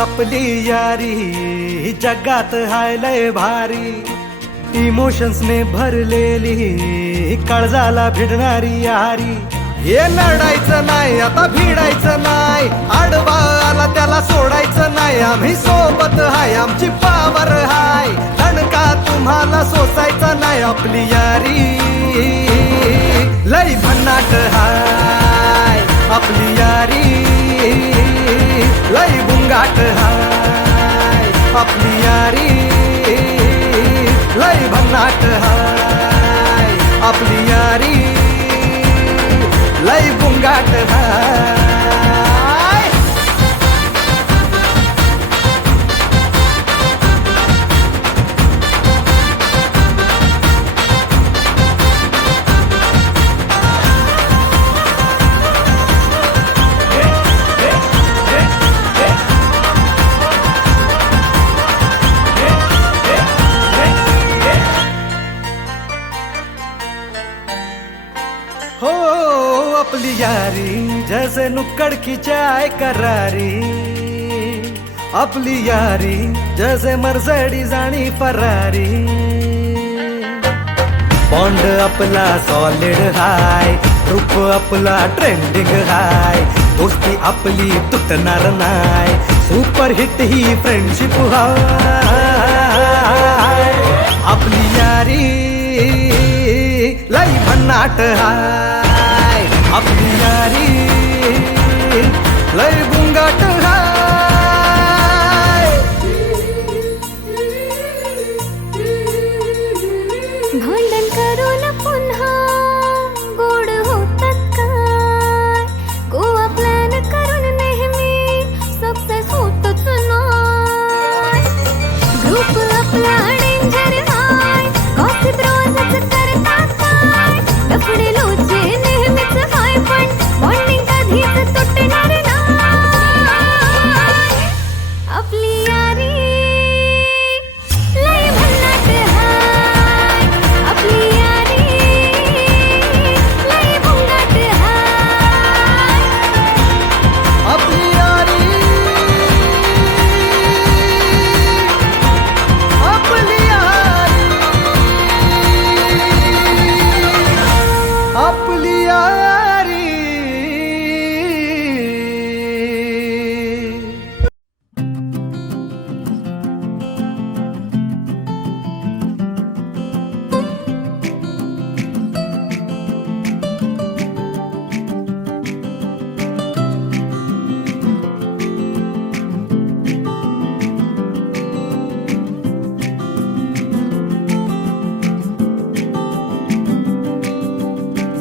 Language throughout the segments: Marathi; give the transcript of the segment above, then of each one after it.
आपली यारी जगात हाय लय भारी, इमोशन्स ने भरलेली काळजाला भिडणारी यारी. हे लढायचं नाही आता भिडायचं नाही, आडवा आला त्याला सोडायचं नाही. आम्ही सोबत हाय आमची पावर हाय, दणका तुम्हाला सोसायचा नाही. आपली यारी लय भन्नाट हाय, आपली यारी लय बुंगाट हाय. आपली यारी लय भन्नाट हाय, आपली यारी लय बुंगाट हाय. हो अपनी यारी जैसे नुक्कड़ की चाय करारी, अपनी यारी जैसे मर्सिडीज आणि फरारी. बॉन्ड आपला सॉलिड हाय, रूप आपला ट्रेंडिंग हाय, दोस्ती आपली तुटणार नाय, सुपर हिट ही फ्रेंडशिप हाय. आपली यारी लय भन्नाट हाय, आपली यारी लय बुंगाट हाय. भांडण करून पुन्हा गोड होतात काय, गोवा प्लॅन करून नेहमी सक्सेस होतच नाही. ग्रुप आपला डेंजर हाय, गॉसिप रोजच करतात काय, लफडे लोचे नेहमीच हाय, पण बॉन्डिंग कधीच तुटणार नाही. आपली यारी लय भन्नाट हाय, आपली यारी लय बुंगाट हाय. आपली यारी आपली यारी आपली यारी.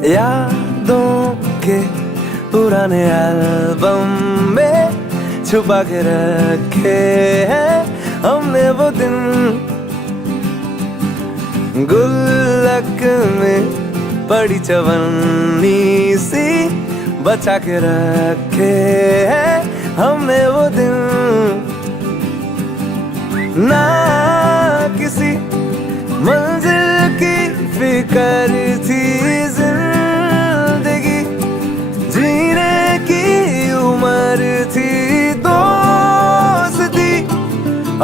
यादों के पुराने एल्बम में छुपा के रखे हैं हमने वो दिन, गुल्लक में पड़ी चवन्नी सी बचा के रखे हैं हमने वो दिन. ना किसी मंजिल की फिक्र थी, जिंदगी जीने की उम्र थी. दोस्ती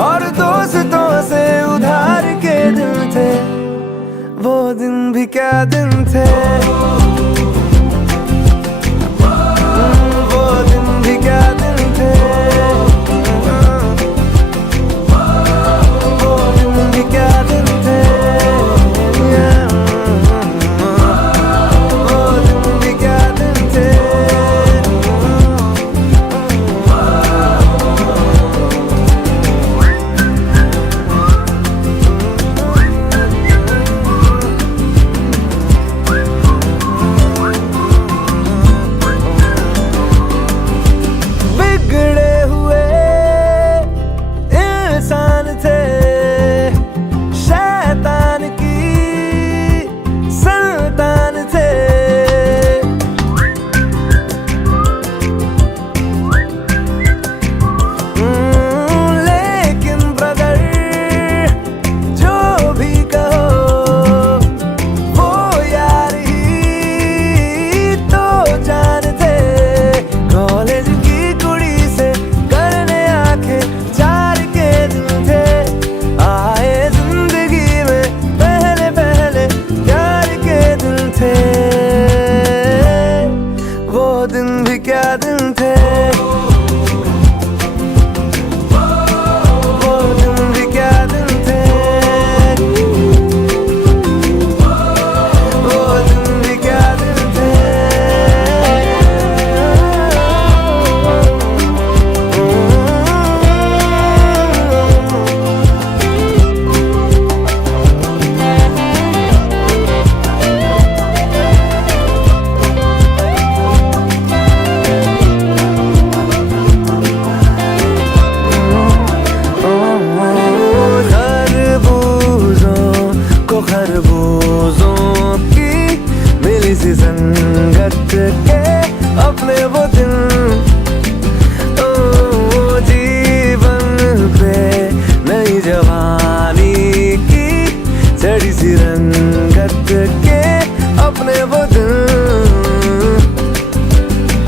और दोस्तों से उधार के दिन थे, वो दिन भी क्या दिन थे. वो दिन भी क्या दिन थे, वो दिन भी क्या दिन थे. वो दिन भी क्या दिन थे. संगत के अपने वो दिन, ओ जीवन पे नई जवानी की चढ़ी सी रंगत के अपने वो दिन।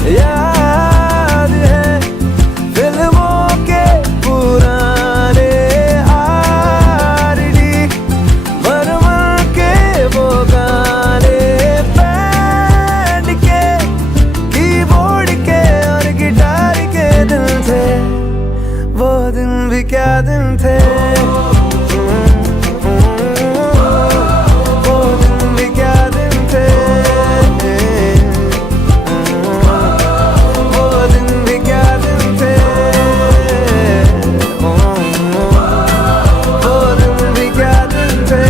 याद है फिल्मों के पुराने आरडी, बर्मन के वो गाने, बैंड के कीबोर्ड के और गिटार के दिन थे, वो दिन भी क्या दिन थे। वो दिन भी क्या दिन थे, वो दिन भी क्या दिन थे, वो दिन भी क्या दिन थे।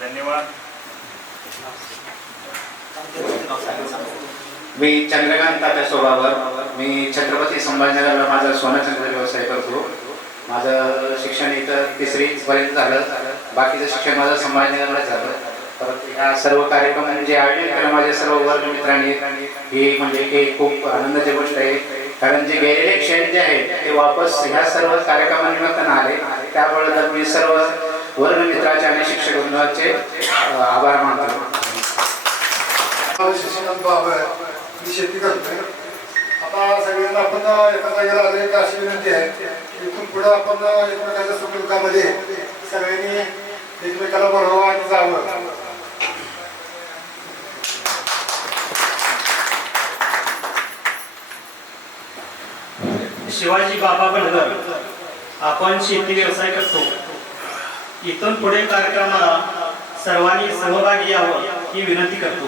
धन्यवाद. मी चंद्रकांत तात्या सोबावर. मी छत्रपती संभाजीनगरला माझा सोनाचंद्र व्यवसाय करतो. माझं शिक्षण इथं 3री पर्यंत झालं. बाकीचं शिक्षण माझं संभाजीनगरला झालं. परत ह्या सर्व कार्यक्रम जे आयोजन केलं माझ्या सर्व वर्गमित्रांनी, ही म्हणजे एक खूप आनंदाची गोष्ट आहे. कारण जे गेलेले क्षण जे आहेत ते वापस ह्या सर्व कार्यक्रमानिमित्तानं आले. त्याबद्दल मी सर्व वर्गमित्राचे आणि शिक्षक वृंदाचे आभार मानतो. शिक्षणात भाव आहे मी शेती करतोय आता सगळ्यांना आपण एका जागेला आलो एक अशी विनंती आहे की इथून पुढे आपण एकमेकांच्या सुखदुःखामध्ये सगळ्यांनी एकमेकाला बोलवावं आणि जावं. शिवाजी बाबा बनगर आपण शेती व्यवसाय करतो. इथून पुढे कार्यक्रमाला सर्वांनी सहभागी यावं ही विनंती करतो.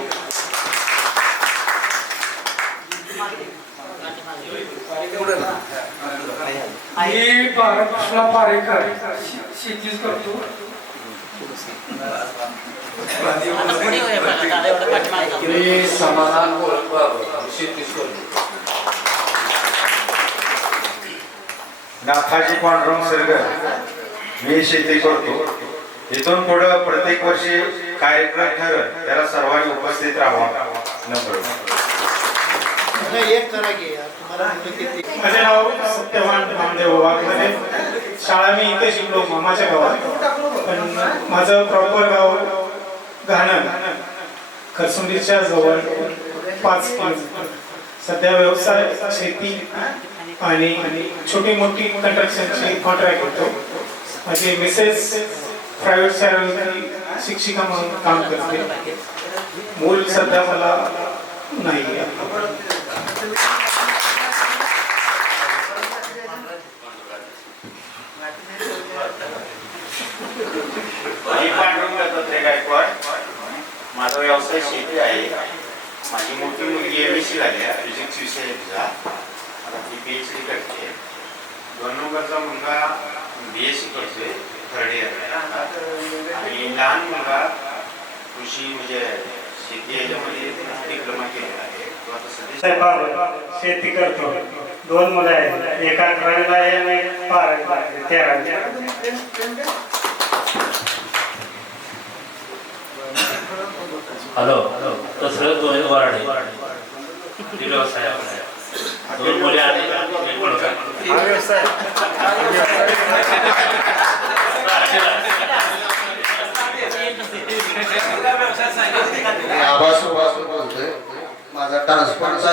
मी बाळकृष्ण पारेकर शेतीच करतो. मी समाधान शेतीच करतो. नाथाजी पांडुरंग सरगर मी शेती करतो. इथून पुढे प्रत्येक वर्षी कार्यक्रम ठरत त्याला सर्वांनी उपस्थित राहावा. माझे नाव सत्यवान नामदेव वाघमारे. शाळा मी इथे शिकलो मामाच्या गावात, पण माझं प्रॉपर गाव घाणन खरसुंडीच्या जवळ 5 किलोमीटर. सध्या व्यवसाय शेती आणि छोटी मोठी कंस्ट्रक्शनची कॉन्ट्रॅक्ट घेतो. माझी मिसेस प्रायव्हेट शाळेमध्ये शिक्षिका म्हणून काम करते. मूल सध्या मला नाही. पांडुरंग दत्तात्रय गायकवाड. माझा व्यवसाय शेती आहे. माझी मोठी मुलगी MSc झाली आहे फिजिक्स विषय तिचा. आता ती PhD करते. 2 नंबरचा मुलगा BSc करतोय 3rd इयर. आणि लहान मुलगा कृषी म्हणजे शेती याच्यामध्ये डिप्लोमा केलेला आहे. तो आता सध्या शेती करतो. 2 मुलं आहेत, एक 11वीला आहे आणि एक 12वीला आहे, 13वीला. हॅलो तसं 2 वराडे व्यवसाय आपला. 2 मुले आणि एक मुलगा. बोलतोय. माझा ट्रान्सपोर्टचा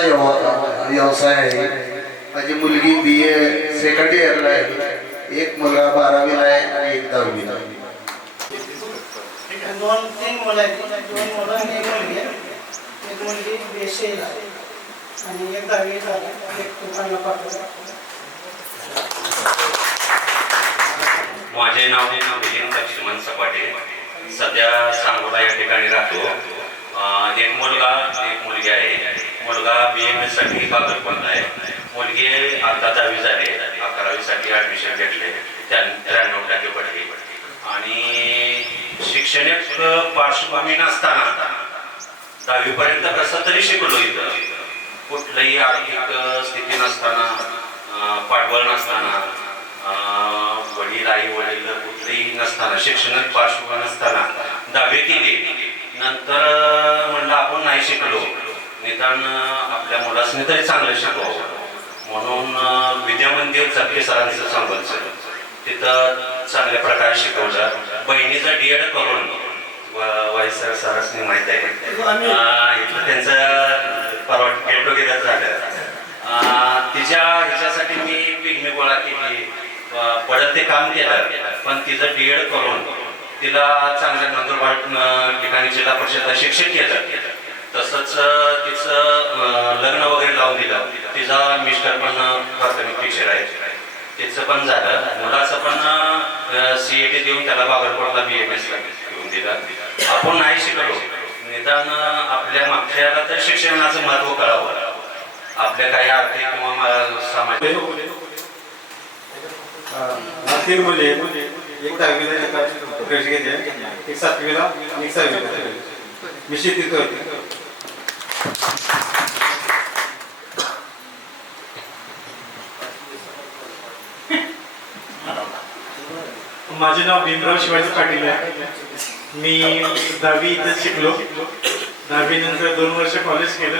व्यवसाय आहे. माझी मुलगी BA 2nd इयरला आहे. एक मुलगा 12वीला आहे आणि एक 10वीला आहे. 2-3 मुलं आहेत, 2 मुलं आणि एक मुलगी आहे. एक मुलगी BSc आणि एक 10वीला एक दुकानला पाठवतो. माझे नाव मिलिंद लक्ष्मण सपाटे. सध्या सांगोला या ठिकाणी राहतो. एक मुलगा एक मुलगी आहे. मुलगा BMS साठी बागलकोटला आहे. मुलगी आता 10वी झाली. 11वी साठी ऍडमिशन घेतले. 93% पडली. आणि शैक्षणिक पार्श्वभूमी नसताना 10वी पर्यंत कसं तरी शिकलो. इथं कुठलंही आर्थिक स्थिती नसताना, पाठबळ नसताना, वडील आई वडील कुठलेही नसताना, शैक्षणिक पार्श्वभूमी नसताना 10वी केली. नंतर म्हणलं आपण नाही शिकलो, निदान आपल्या मुलासनी तरी चांगलं शिकवावं म्हणून विद्या मंदिर झपके सरांचं सांगायचं. तिथं चांगल्या प्रकारे शिकवलं. बहिणीचा DED करून वाईस सरांनी माहीत आहे. इथलं त्यांचं परवा गेट टुगेदर झालं. तिच्या ह्याच्यासाठी मी पिगमी गोळा केली, पडत ते काम केलं. पण तिचं DED करून तिला चांगल्या नंदुरबार ठिकाणी जिल्हा परिषदला शिक्षक केलं. तसंच तिचं लग्न वगैरे लावून दिलं. तिचा मिस्टर पण प्राथमिक टीचर आहे, तिचं पण झालं. मुलाचं पण CAT देऊन त्याला बागलकोटला BMS घेऊन दिलं. आपण नाही शिकलो, निदान आपल्या मागच्याला तर शिक्षणाचं महत्त्व कळावं. आपल्या काही आर्थिक किंवा सामाजिक 3 मुले, एक 10वीला प्रवेश घेते, एक 7वीला आणि एक 6वीला. मी शेती करते. माझे नाव भीमराव शिवाजी पाटील आहे. मी 10वी इथं शिकलो. 10वी नंतर 2 वर्ष कॉलेज केलं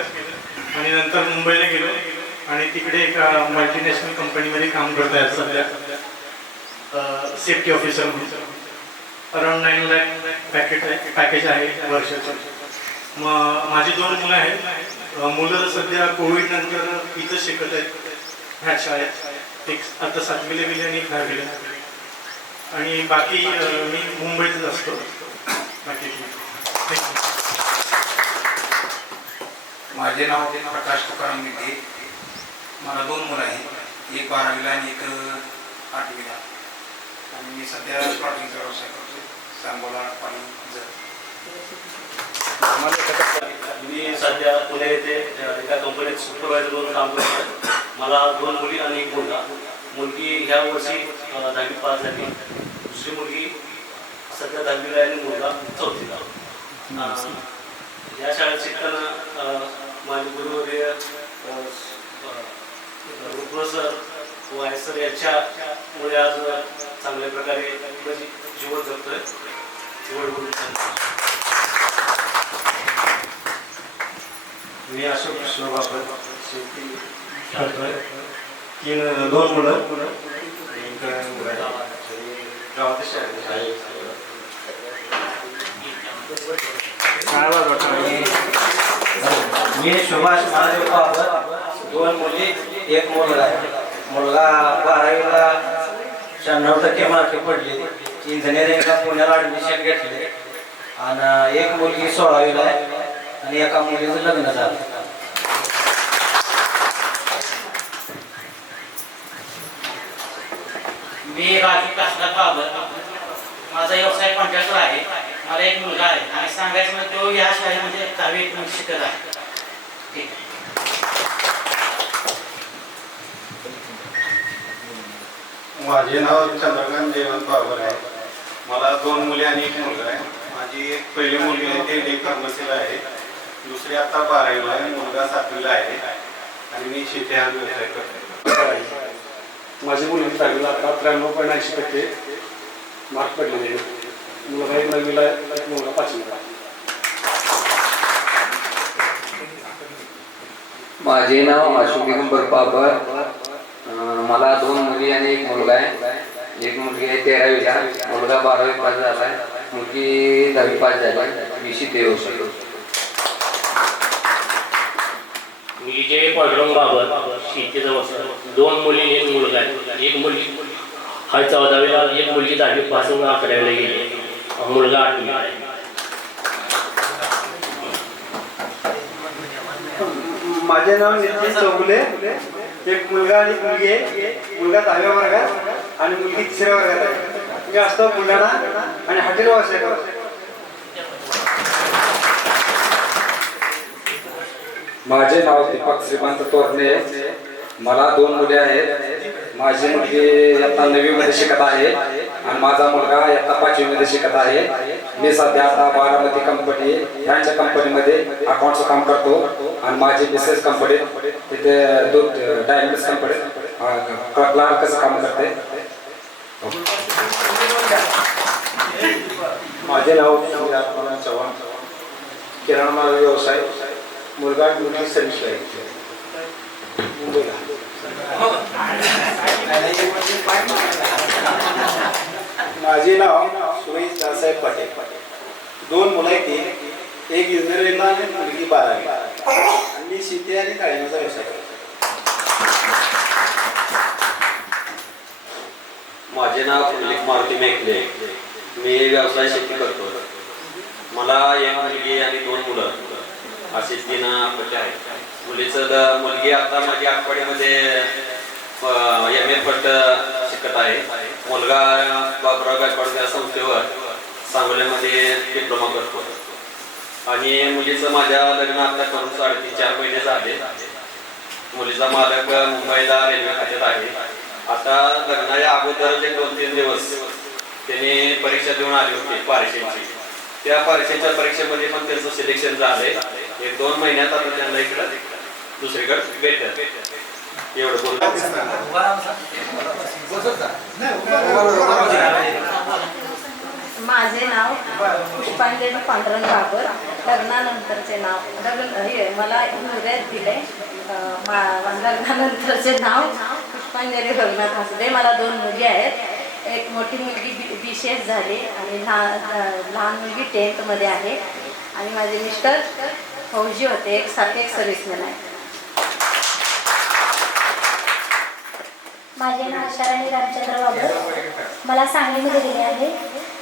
आणि नंतर मुंबईला गेलो आणि तिकडे एका मल्टीनॅशनल कंपनीमध्ये काम करत आहे सध्या सेफ्टी ऑफिसर म्हणून. अराउंड 9 लाख पॅकेज आहे वर्षाचं. माझी 2 मुलं आहेत. मुलं सध्या कोविड नंतर इथं शिकत आहेत ह्या शाळेत. एक आता 7वीला गेली आणि एक 10वीला. आणि बाकी मी मुंबईतच असतो. बाकी माझे नाव प्रकाश तुकाराम मिटे. मला 2 मुलं आहेत, एक 12वीला आणि एक 8वीला. आणि मी सध्या प्लॉटिंगचा व्यवसाय करतो, सांगोला पाणी जर. मी सध्या पुणे येथे एका कंपनीत सुपरवायझर म्हणून काम करतो. मला 2 मुली आणि एक मुलगा. मुलगी ह्या वर्षी 10वी पास झाली. दुसरी मुलगी सध्या 10वीला आणि मुलगा 4थीला. या शाळेत शिकताना माझे गुरुवर्य रुक्र सर वाय सर यांच्यामुळे आज चांगल्या प्रकारे जीवन जगतोय. मी अशोक कृष्ण बाबर शेती करतोय. 2 मुलं एक गावात शाळेत. मी सुभाष महादेव बाबर. 2 मुली एक मुलगा आहे. मुलगा 12वीला 96% मार्क पडले. इंजिनिअरिंगला पुण्याला ॲडमिशन घेतले. आणि एक मुलगी 16वीला आहे आणि एका मुलीचं लग्न झालं. मी राजू कासनाथ बाबर. माझा व्यवसाय कॉन्ट्रॅक्टर आहे. मला एक मुलगा आहे आणि सांगायचं म्हणजे तो या शाळेमध्ये 10वी शिकत आहे. ठीक आहे. माझे नाव चंद्रकांत जयवंत बाबर आहे. मला 2 मुली आणि एक मुलगा आहे. माझी एक पहिली मुलगी आहे ते डी फार्मसीला आहे. दुसरी आता 12वीला आहे. मुलगा 7वीला आहे. आणि मी शेती हा व्यवसाय करतो. माझी मुलगी 10वीला आता 93.80% मार्क पडलेले आहेत. मुलगा 9वीला आहे, एक मुलगा 5वीला. माझे नाव अशोक दिगंबर बाबर. मला 2 मुली आणि एक मुलगा आहे. एक मुलगी आहे 13वीला, मुलगा 12वी पास झाला आहे, मुलगी 10वी पास झाली. मी शेती व्यवसाय करतो. मी जे पांडुरंग बाबर शेतीचा व्यवसाय. 2 मुली एक मुलगा आहे. एक मुलगी हा 14वीला, एक मुलगी 10वी पास होऊन 11वीला गेली. मुलगा 8वीला आहे. माझे नाव नितीन चौगुले. एक मुलगा आणि मुलगी आहे. मुलगा 10व्या वर्गात आणि मुलगी 3ऱ्या वर्गात आहे. मी असतो बुलढाणा आणि हॉटेल व्यवसाय करतो. माझे नाव दीपक श्रीमंत तोरणे. मला 2 मुले आहेत. माझी मुलगी आता 9वीमध्ये शिकत आहे आणि माझा मुलगा आता 5वीमध्ये शिकत आहे. मी सध्या आता बारामती कंपनी यांच्या कंपनीमध्ये अकाउंटचं काम करतो आणि माझी मिसेस कंपनीत तिथे दूध डायमंड्स कंपनीत क्लार्कचं काम करते. माझे नाव आत्माराम चव्हाण. किराणा व्यवसाय. मुलगा मुलगी सर्व्हिसला आहे मुंबईला. माझे नाव सुरेश दासाहेब पाटील. 2 मुलं आहेत. एक इंजिनिअरिंगला आणि मुलगी 12वीला. आणि मी शेती आणि डाळिंबाचा व्यवसाय करतो. माझे नाव प्रदीप मारुती मेकले. मी व्यवसाय शेती करतो. मला एक मुलगी आणि 2 मुलं असे 3 अपत्य आहेत. मुलगी आता माझी आठवड्यामध्ये MA पट शिकत आहे. मुलगा बाबुराव गायकवाड या संस्थेवर सांगोल्यामध्ये डिप्लोमा करतो. आणि मुलीचं माझ्या लग्न आता करून 3.5-4 महिने झाले. मुलीचा मालक मुंबईला रेल्वे खात्यात आहे. आता लग्नाच्या अगोदर जे 2-3 दिवस त्याने परीक्षा देऊन आली होती परीक्षेची. त्या परीक्षेच्या परीक्षेमध्ये पण त्यांचं सिलेक्शन झालंय. 1-2 महिन्यात आता त्यांना इकडं दुसरीकडे भेटत. एवढं बोलतो. माझे नाव पुष्पांजली पांडुरंग बाबर. लग्नानंतरचे नाव मला मुलगा दिले. लग्नानंतरचे नाव पुष्पांजली रघुनाथ हसदे. मला 2 मुली आहेत. एक मोठी मुलगी BCS झाली आणि लहान मुलगी 10th मध्ये आहे. आणि माझे मिस्टर फौजी होते, एक सर्व्हिसमॅन आहे. माझे नाव शरणी रामचंद्र बाबर, मला सांगलीमध्ये दिले आहे.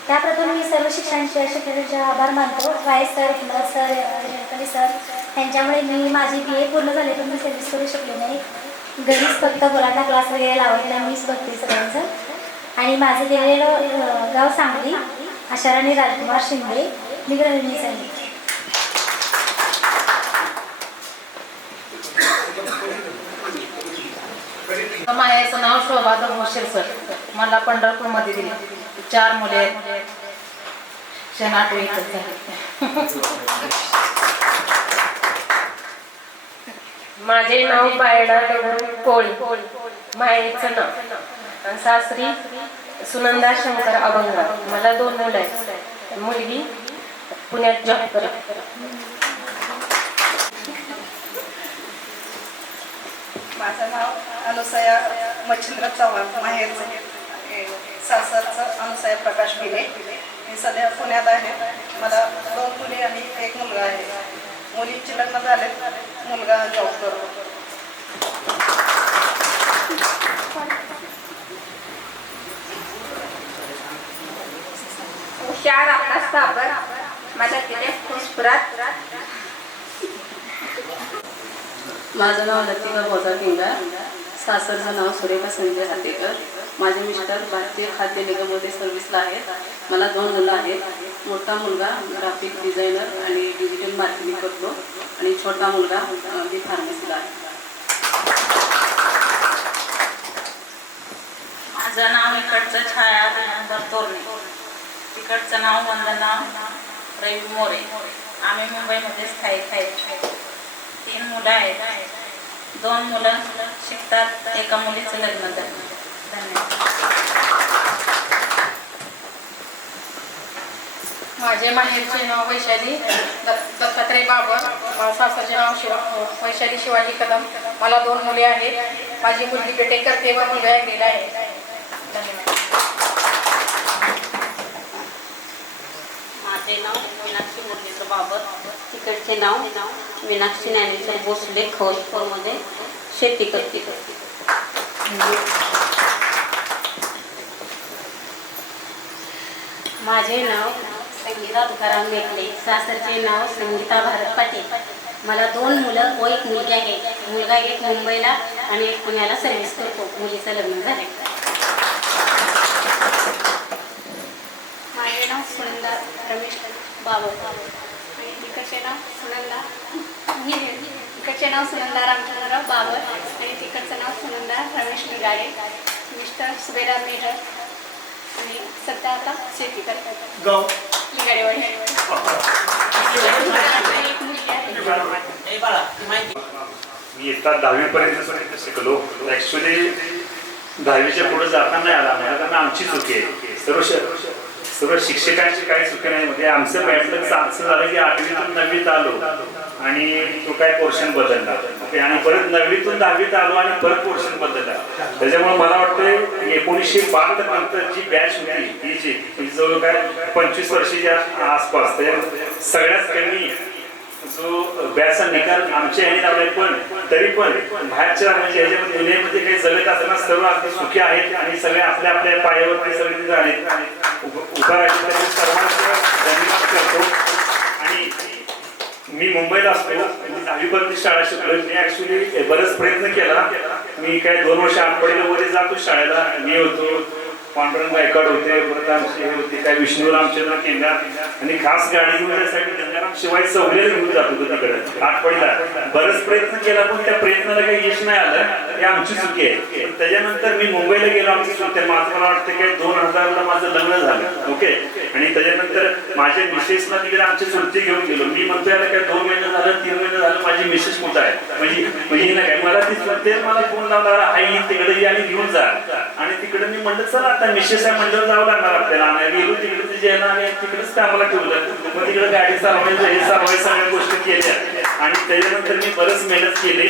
त्याप्रथम मी सर्व शिक्षकांचे आभार मानतो. Y sir, Himal sir, Nilkani sir यांच्यामुळे मी माझी BA पूर्ण झाले पण मी सर्व्हिस करू शकले नाही. घरीच फक्त मुलांना क्लास वगैरे लावत नाही, मीच बघते सगळ्यांचं. आणि माझं दिलेलं गाव सांगली, आशाराणी राजकुमार शिंदे, मी गृहिणी आहे. मायाचं नाव शोभा दमोशेर सर, मला पंढरपूरमध्ये दिले. 4 मुले आहेत, शेणाट एकच झाले. माझे नाव पायडा दगडू कोळी, मायेचं नाव सासरी सुनंदा शंकर अभंग. मला 2 मुलं आहेत, मुलगी पुण्यात जॉब करत. माझं नाव अनुसया मच्छिंद्र चव्हाण, माहेरचं सासरचं अनुसया प्रकाश भिले. मी सध्या पुण्यात आहे. मला 2 मुली आणि 1 मुलगा आहे. मुलींचे लग्न झाले, मुलगा जॉब करतो. हुशार आपला बाबर, माझ्या तिथे पुष्परात. माझं नाव लतिका बोजा किंगार, सासरचं नाव सुरेखा संजय हातेकर. माझे मिस्टर भारतीय खाद्य निगममध्ये सर्व्हिसला आहेत. मला 2 मुलं आहेत. मोठा मुलगा ग्राफिक डिझायनर आणि डिजिटल मार्केटिंग करतो आणि छोटा मुलगा बी फार्मसीला आहे. माझं नाव इकडचं छाया नंबर तोरणे, तिकडचं नाव वंदना रवी मोरे. आम्ही मुंबईमध्ये स्थायिक आहेत. 3 मुलं आहेत, 2 मुलं शिकतात, एका मुलीचं लग्न झालं. धन्यवाद. माझे माहेरचे नाव वैशाली दत्तात्रय बाबर, सासरचे नाव वैशाली शिवाजी कदम. मला 2 मुले आहेत. माझी मुलगी BTech करते व मुलगा गेला आहे. धन्यवाद. माझे नाव मीनाक्षी मुरलीधर बाबर, तिकडचे नाव मीनाक्षी ज्ञानेश्वर भोसले, खवसपूरमध्ये शेती करते. माझे नाव संगीता तुकाराम मेघले, सासरचे नाव संगीता भारत पाटील. मला 2 मुलं व 1 मुलगी आहे. मुलगा 1 मुंबईला आणि 1 पुण्याला सर्व्हिस करतो. मुलीचं लग्न झाले. माझे नाव सुनंदा रमेश बाबर आणि तिकडचे नाव सुनंदा रामचंद्र बाबर आणि तिकडचं नाव सुनंदा रमेश निगाडे. मिस्टर सुभेदार मेढर आणि सध्या आता शेती करतात. निगाडेवाडी. मी इयत्ता 10वी पर्यंत शिकलो. ऍक्च्युली 10वीच्या पुढे जाता नाही आला मला, कारण आमची चुकी आहे. सर्व शिक्षकांची काही चुकी नाही. म्हणजे आमचं पॅटर्न असं झालं की 8वीतून 9वीत आलो आणि तो काय पोर्शन बदलला आणि परत 9वीतून 10वीत आलो आणि परत पोर्शन बदलला. त्याच्यामुळे मला वाटतं 1962 नंतर जी बॅच होती ही जी जवळ काय 25 वर्षाच्या आसपास सगळ्यात कमी जो बॅचचा निकाल आमच्या ह्याने लावलाय. पण तरी पण बाहेरच्या म्हणजे ह्याच्यामध्ये दुनियेमध्ये काही जगत असताना सर्व अगदी सुखी आहेत आणि सगळे आपल्या आपल्या पायावरती सगळे तिथे आहेत उभा राहिले. सर्वांचं धन्यवाद करतो. आणि मी मुंबईला असतो, 10वी पर्यंत शाळा शिकलो. मी ऍक्च्युली बराच प्रयत्न केला. मी काय 2 वर्ष आठवड्याला वगैरे जातो शाळेला. मी होतो, पांडुरंग गायकवाड होते, परत आमचे हे होते काय विष्णू रामचंद्र केंद्र आणि खास गाडी घेऊन जायसाठी गंगाराम शिवाय चौघेला घेऊन जात होतो तिकडे आठवडीला. बरेच प्रयत्न केला पण त्या प्रयत्नाला काही यश नाही आलं. ही आमची चुकी आहे. त्याच्यानंतर मी मुंबईला गेलो. आमची चुकी माझं मला वाटतं काय 2000ला माझं लग्न झालं. ओके. आणि त्याच्यानंतर माझ्या मिसेसला तिकडे आमची चुलती घेऊन गेलो. मी म्हणतो याला काय 2 महिने झालं 3 महिने झालं माझी मिसेस कुठं आहे म्हणजे नाही काय मला ती चुलते मला फोन लावला आई तिकडे ये आणि घेऊन जा. आणि तिकडे मी म्हणलं चला आता मिसेस आहे म्हणलं जावं लागणार आपल्याला. आणायला गेलो तिकडे जेवण आणि तिकडेच आम्हाला ठेवलं. मग तिकडे गाडी चालवायचं हे चालवायचं सगळ्या गोष्टी केल्या. आणि त्याच्यानंतर मी बरंच मेहनत केली.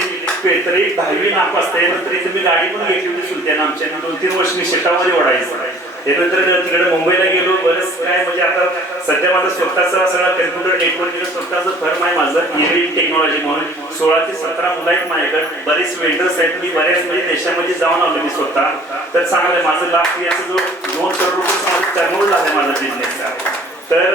तरी 10वी नापास. त्यानंतर इथे मी गाडी पण घेतली होती चुलत्यानं आमच्या. 2-3 वर्ष मी शेतामध्ये ओढायचं. त्यानंतर तिकडे मुंबईला गेलो, बरंच काय म्हणजे आता सध्या माझं स्वतःचा सगळा कम्प्युटर नेटवर्किंग स्वतःचं फर्म आहे माझं, ELIT टेक्नॉलॉजी म्हणून. 16 ते 17 मुलं आहेत माझ्याकडे, बरेच वेल्डर्स आहेत. मी बऱ्याच म्हणजे देशामध्ये जाऊन आलो मी स्वतः. तर चांगलं आहे माझं. लास्ट इयरचा जो 2 करोड रुपये माझं टर्नओव्हर झालं माझा बिझनेसचा. तर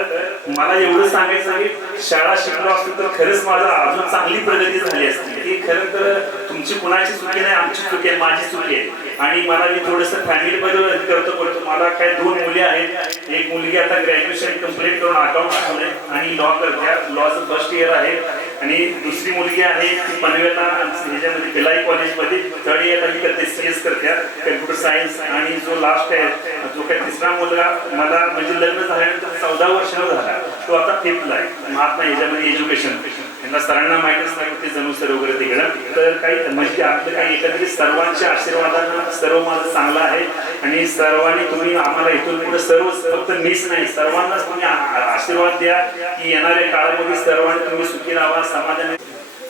मला एवढं सांगायचं की शाळा शिकलो असतो तर खरंच माझा अजून चांगली प्रगती झाली असती. की खरं तर तुमची कुणाची चुकी नाही, आमची चुकी आहे, माझी चुकी आहे. आणि मला मी थोडंसं फॅमिलीबद्दल करतो. मला काय 2 मुली आहेत. एक मुलगी आता ग्रॅज्युएशन कम्प्लीट करून अकाउंट आहे आणि लॉ करत्या, लॉचं फर्स्ट इयर आहे. आणि दुसरी मुलगी आहे ती पनवेलला ह्याच्यामध्ये भिलाई कॉलेजमध्ये 3rd इयरला ही करते, CS करत्या कम्प्युटर सायन्स. आणि जो लास्ट आहे जो काही 3रा मुलगा मला म्हणजे लग्न झाल्यानंतर 14 वर्षाला झाला, तो आता 5thला आहे. महात्मा ह्याच्यामध्ये एज्युकेशन. त्यांना सरांना माहितीच नाही ते जणू सर वगैरे तिकडं. तर काही म्हणजे आपलं काही एकत्रित सर्वांच्या आशीर्वादानं सर्व माझं चांगलं आहे. आणि सर्वांनी तुम्ही आम्हाला इथून पुढे सर्व फक्त मीच नाही सर्वांनाच तुम्ही आशीर्वाद द्या की येणाऱ्या काळामध्ये सर्वांनी तुम्ही सुखी राहा, समाधानी.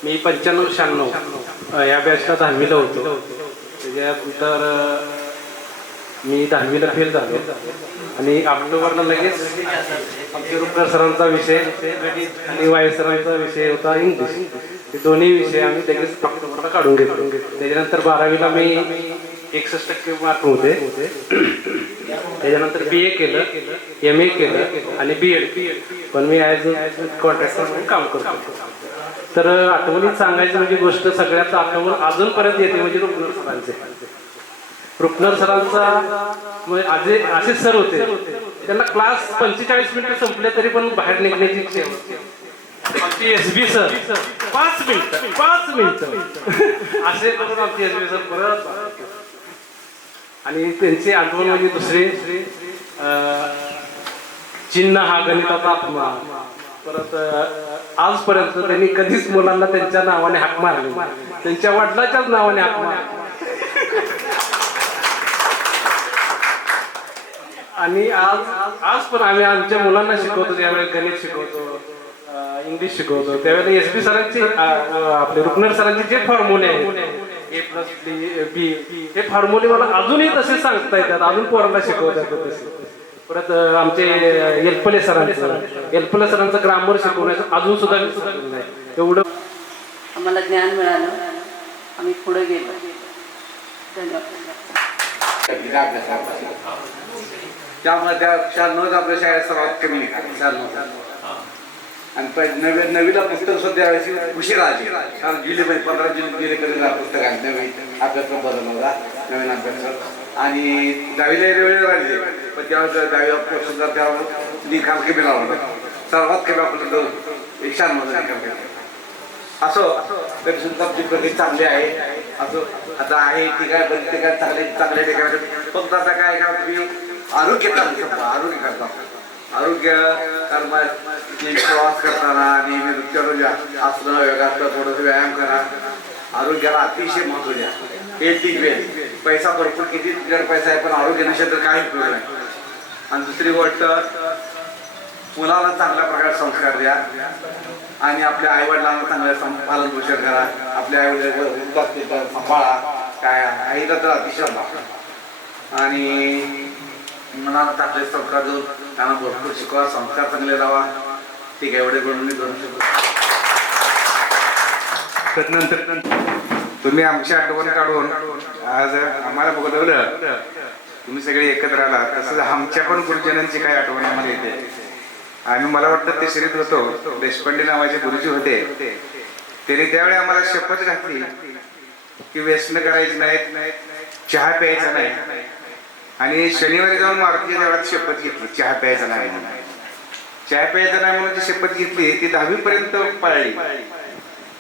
मी 95-96 या बॅचला 10वीला होतो. त्याच्यानंतर मी 10वीला फेल झालो आणि ऑक्टोबरला लगेच आमचे रुपनर सरांचा विषय आणि वाय सरांचा विषय होता इंग्लिश. हे दोन्ही विषय आम्ही लगेच ऑक्टोबरला काढून घेतलो. त्याच्यानंतर 12वीला मी 61% मार्क होते. त्याच्यानंतर BA केलं, MA केलं आणि BEd. पण मी ॲज कॉन्ट्रॅक्टर म्हणून काम करतो. तर आठवणीत सांगायचं म्हणजे गोष्ट सगळ्यात आठवण अजूनपर्यंत येते म्हणजे रुपनर सरांचे. रुपनर सरांचा असे सर होते, त्यांना क्लास 45 मिनिटं संपले तरी पण बाहेर निघण्याची इच्छा होती. आमची SB सर 5 मिनिटं असे करून आमची SB सर परत. आणि त्यांची आठवण म्हणजे दुसरे चिन्ह हा गणिताचा आत्मा. परत आजपर्यंत त्यांनी कधीच मुलांना त्यांच्या नावाने हाक मारली, त्यांच्या वडिलाच्याच नावाने हाक मारली. आणि आज पण आम्ही आमच्या मुलांना शिकवतो, त्यावेळेस गणित शिकवतो, इंग्लिश शिकवतो. त्यावेळेला SB सरांची आपले रुपनर सरांचे जे फॉर्म्युले आहेत A+B हे फॉर्म्युले मला अजूनही तसे सांगता येतात, अजून पोरांना शिकवता येतात तसे. परत आमचे एलपले सरांचं ग्रामर शिकवण्याचं अजून सुद्धा नाही एवढं आम्हाला ज्ञान मिळालं, आम्ही पुढे गेलो. धन्यवाद. त्यामुळे त्या 96 आपल्या शाळेत सर्वात कमी निघाले 96. आणि नवीला पुस्तक सुद्धा उशीर आली, कारण जुलैमध्ये 15 जुलै कधीला पुस्तक आली. नवीन अभ्यासक्रम बदलला होता, नवीन अभ्यासक्रम. आणि 10वीला वेळेवर राहिले, पण त्यावेळेस 10वी सुद्धा त्यावर निकाल कमी लावला, सर्वात कमी आपण 96 निकाल केला. असो तरी सुद्धा आपली प्रगती चांगली आहे. असं आता आहे ठीक आहे, पण ते काय चांगल्या ठिकाणी. फक्त आता काय का तुम्ही आरोग्य आरोग्य करता, आरोग्य कारण प्रवास करताना नेहमी नृत्यारोग्य आसनं योगासनं थोडंसं व्यायाम करा. आरोग्याला अतिशय महत्त्व द्या. Health is wealth. पैसा भरपूर किती जर पैसा आहे पण आरोग्य नसेल तर काही उपयोग नाही. आणि दुसरी गोष्ट मुलाला चांगल्या प्रकारे संस्कार द्या आणि आपल्या आईवडिलांना चांगलं पालन पोषण करा. आपल्या आईवडिलांना सांभाळा, काय आईला तर अतिशय आणि मुलांना चांगले संस्कार देऊन त्यांना भरपूर शिकवा, संस्कार चांगले लावा. ठीक आहे, एवढे म्हणून मी करू शकतो. नंतर तुम्ही आमची आठवण काढून आज आम्हाला बोलवलं, तुम्ही सगळे एकत्र आला. तसंच आमच्या पण गुरुजनांची काही आठवण आम्हाला येते. आम्ही मला वाटतं ते शरीर होतो, देशपांडे नावाचे गुरुजी होते. त्यांनी त्यावेळी आम्हाला शपथ घातली की व्यसन करायची नाहीत, चहा प्यायचा नाही. आणि शनिवारी जाऊन मारुतीच्या देवळात शपथ घेतली चहा प्यायचा नाही म्हणून. चहा प्यायचा नाही म्हणून जी शपथ घेतली ती 10वी पर्यंत पाळली.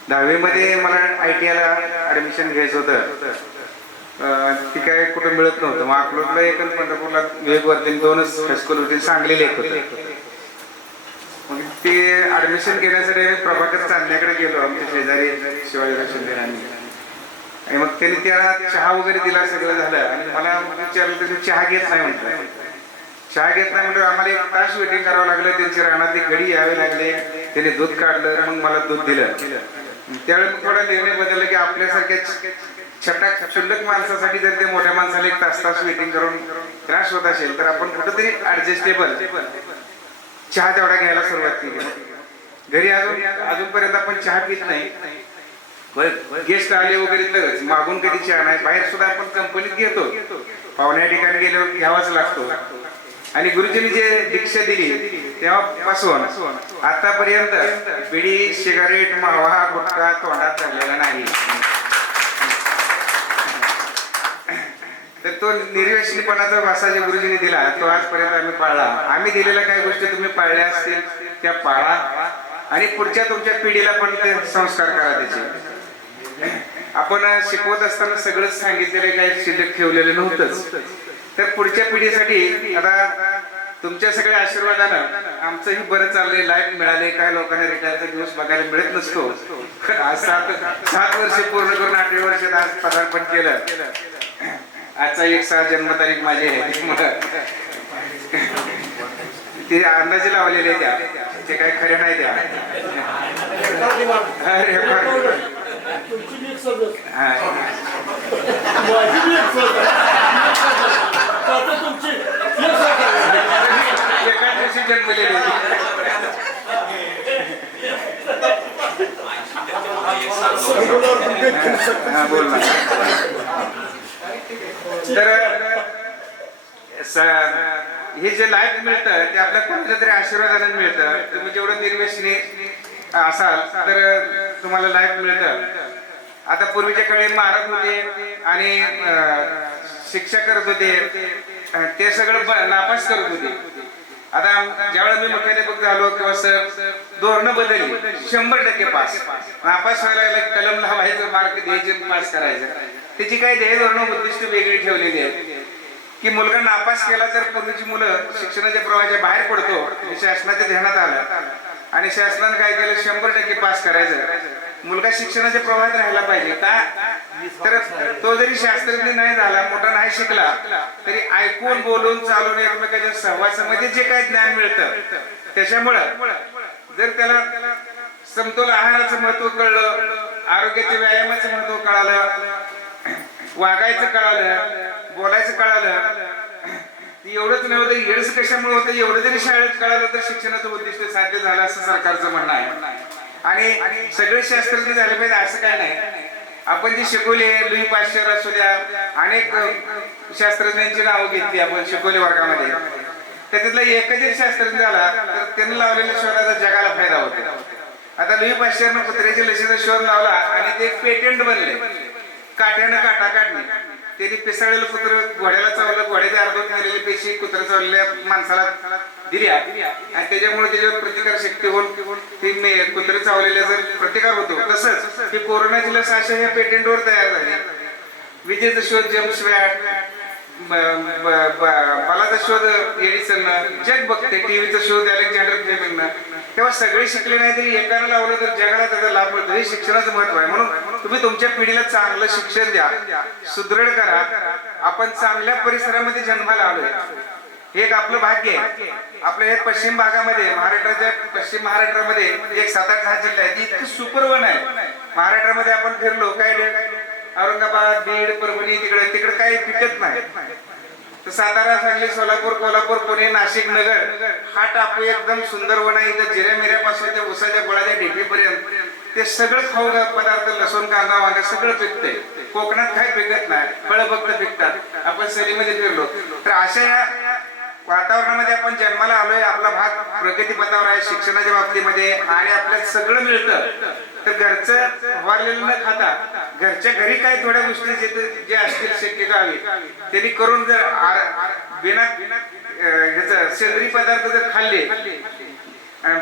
10वी मध्ये मला ITIला ऍडमिशन घ्यायचं होतं, ती काय कुठं मिळत नव्हतं. मग अकलूजला एक आणि पंढरपूरला वेगवरती 2च हायस्कूल होती, सांगलीला एक होतं. मग ते ऍडमिशन घेण्यासाठी प्रभाकर चांदण्याकडे गेलो, आमच्या शेजारी शिवाजीराव शिंदेरांनी. आणि मग त्यांनी त्याला चहा वगैरे दिला, सगळं झालं. आणि मला विचारलं त्यांनी चहा घेत नाही म्हटलं. चहा घेत नाही म्हणजे आम्हाला 1 तास वेटिंग करावं लागलं. त्यांची रानातली गडी यावे लागले, त्याने दूध काढलं, मग मला दूध दिलं. त्यावेळेस थोडा निर्णय बदलला की आपल्यासारख्या छोट्या क्षुल्लक माणसासाठी जर ते मोठ्या माणसाला 1 तास वेटिंग करून त्रास होत असेल तर आपण कुठेतरी ऍडजस्टेबल चहा तेवढा घ्यायला सुरुवात केली. घरी अजूनपर्यंत आपण चहा पित नाही. गेस्ट आले वगैरे तरच, मागून कधी चहा नाही. बाहेर सुद्धा आपण कंपनीत घेतो, पाहुण्या ठिकाणी गेल्यावर घ्यावाच लागतो. आणि गुरुजींनी जे दीक्षा दिली तेव्हापासून आतापर्यंत बिडी, सिगारेट, मावा, गुटखा तोंडात धरलेला नाही. तर तो निर्व्यसनीपणाचा वासा जे गुरुजींनी दिला तो आजपर्यंत आम्ही पाळला. आम्ही दिलेल्या काही गोष्टी तुम्ही पाळल्या असतील त्या पाळा आणि पुढच्या तुमच्या पिढीला पण ते संस्कार करा त्याचे. आपण शिकवत असताना सगळंच सांगितलेलं काही शिल्लक ठेवलेलं नव्हतंच. तर पुढच्या पिढीसाठी आता तुमच्या सगळ्या आशीर्वादानं आमचंही बरं चाललंय. लाईफ मिळाले. काय लोकांना रिटायरचा दिवस बघायला मिळत नसतो. आज 7 वर्ष पूर्ण करून 8व्या वर्षात आज पदार्पण केलं. आजचा 1/6 जन्मतारीख माझी आहे. ते अंदाजे लावलेले त्या ते काही खरे नाही त्या. एका दिवशी जन्मलेले. बोल ना. तर हे जे लाईफ मिळतं ते आपल्या कोणाच्या तरी आशीर्वादाने मिळतं. तुम्ही जेवढं निर्व्यसनी असाल तर तुम्हाला लाईफ मिळतं. आता पूर्वीच्या काळी महाराज होते आणि शिक्षा करत होते, ते सगळं नापास करत होते. आता ज्यावेळेला मी मुख्याध्यापक झालो किंवा सर धोरणं बदलली. 100% पास. नापास व्हायला कलम लावायचं, मार्क द्यायचे, पास करायचं. त्याची काही ध्येय धोरणं उद्दिष्ट वेगळी ठेवलेली आहेत की मुलगा नापास केला तर पूर्वीची मुलं शिक्षणाच्या प्रवाहाच्या बाहेर पडतो हे शासनाच्या ध्यानात आलं आणि शासनाने काय केलं 100% पास करायचं. मुलगा शिक्षणाच्या प्रवाहात राहायला पाहिजे का तर तो जरी शास्त्रज्ञ नाही झाला, मोठा नाही शिकला तरी ऐकून बोलून चालून एकमेकांच्या सहवासामध्ये जे काही ज्ञान मिळतं त्याच्यामुळं जर त्याला समतोल आहाराचं महत्व कळलं, आरोग्याच्या व्यायामाचं महत्व कळालं, वागायचं कळालं, बोलायचं कळालं, एवढंच नव्हतं येड्स कशामुळे होतं एवढं जरी शाळेत कळालं तर शिक्षणाचं उद्दिष्ट साध्य झालं असं सरकारचं म्हणणं आहे. आणि सगळे शास्त्रज्ञ झाले पाहिजे असं काय नाही. आपण जे शिकवले लुई पाश्चर असू द्या, अनेक शास्त्रज्ञांची नावं घेतली आपण शिकवले वर्गामध्ये, त्यातला एकच एक शास्त्रज्ञ झाला तर त्यानं लावलेल्या शोधाचा जगाला फायदा होतो. आता लुई पाश्चरनं कुत्र्याच्या लसीचा शोध लावला आणि ते एक पेटंट बनले. काट्यानं काटा काढणे. त्यांनी पिसाळलेलं कुत्र घोड्याला चावलं, घोड्याच्या अर्धवट झालेली पेशी कुत्रा चावलेल्या माणसाला दिल्या आणि त्याच्यामुळे त्याच्यावर प्रतिकार शक्ती होऊन ती कुत्रे चावलेल्याचा प्रतिकार होतो. तसंच ही कोरोनाची लस अशा ह्या पेटंटवर तयार झाली. विजेचा शोध जेम्स वॅट, बालाचा शोध एडिसननं, जग बघते टीव्हीचा शोध अलेक्झांडर फ्लेमिंगनं. तेव्हा सगळे शिकले नाही तरी एकानं लावलं तर जगाला त्याचा लाभ मिळतो. हे शिक्षणाचं महत्व आहे. म्हणून तुम्ही तुमच्या पिढीला चांगलं शिक्षण द्या, सुदृढ करा. आपण चांगल्या परिसरामध्ये जन्माला आलोय हे एक आपलं भाग्य आहे. आपल्या हे पश्चिम भागामध्ये महाराष्ट्राच्या पश्चिम महाराष्ट्रामध्ये एक 7-8-10 जिल्हा आहेत. इतकं सुपरवन आहे. महाराष्ट्रामध्ये आपण फिरलो काय औरंगाबाद, बीड, परभणी तिकडे काही पिकत नाही. तर सातारा, सांगली, सोलापूर, कोल्हापूर, पुणे, नाशिक, नगर हा टापू एकदम सुंदर वन आहे. इथं जिऱ्या मिऱ्यापासून ते उसाच्या गोळ्याच्या ढेपीपर्यंत ते सगळं खाऊ पदार्थ, लसूण, कांदा, वांगा सगळं पिकतंय. कोकणात काय पिकत नाही, फळं फक्त पिकतात. आपण सलीमध्ये फिरलो तर अशा या वातावरणामध्ये आपण जन्माला आलोय. आपला भाग प्रगतीपथावर आहे शिक्षणाच्या बाबतीमध्ये आणि आपल्याला सगळं मिळतं. तर घरचं फवारलेलं न खाता घरच्या घरी काही थोड्या गोष्टी जे असतील शक्य गावी त्यांनी करून जर बिना ह्याचं सेंद्रिय पदार्थ जर खाल्ले,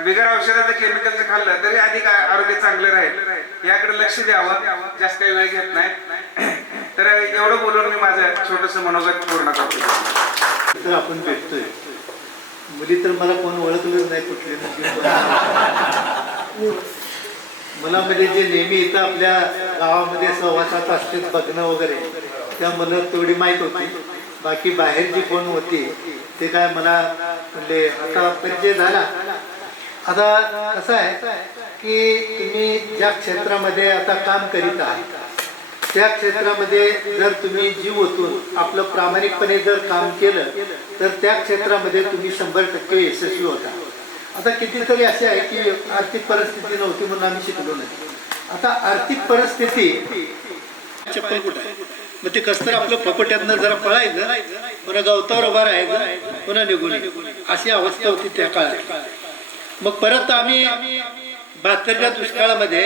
बिगर औषधाचं केमिकलचं खाल्लं तरी अधिक आरोग्य चांगलं राहील. याकडे लक्ष द्यावं. जास्त काही वेळ घेत नाही. तर एवढं बोलून मी माझं छोटंसं मनोगत पूर्ण करतो. तर आपण भेटतोय मुली तर मला कोण ओळखलंच नाही कुठले. मला म्हणजे जे नेहमी इथं आपल्या गावामध्ये सहवासात असते बघणं वगैरे त्या मला तेवढी माहीत होती. बाकी बाहेर जी कोण होती ते काय मला म्हणजे आता परिचय झाला. आता कसं आहे की तुम्ही ज्या क्षेत्रामध्ये आता काम करीत आहात त्या क्षेत्रामध्ये जर तुम्ही जीव ओतून आपलं प्रामाणिकपणे जर काम केलं तर त्या क्षेत्रामध्ये तुम्ही 100% यशस्वी होता. आता कितीतरी असे आहे की आर्थिक परिस्थिती नव्हती म्हणून आम्ही शिकलो नाही. आता आर्थिक परिस्थिती चप्पल कुठं आहे, मग ते कसं तर आपलं फपट्यातनं जरा पळायचं, पुन्हा गवतावर उभा राहायचं, पुन्हा निघून अशी अवस्था होती त्या काळात. मग परत आम्ही 72च्या दुष्काळामध्ये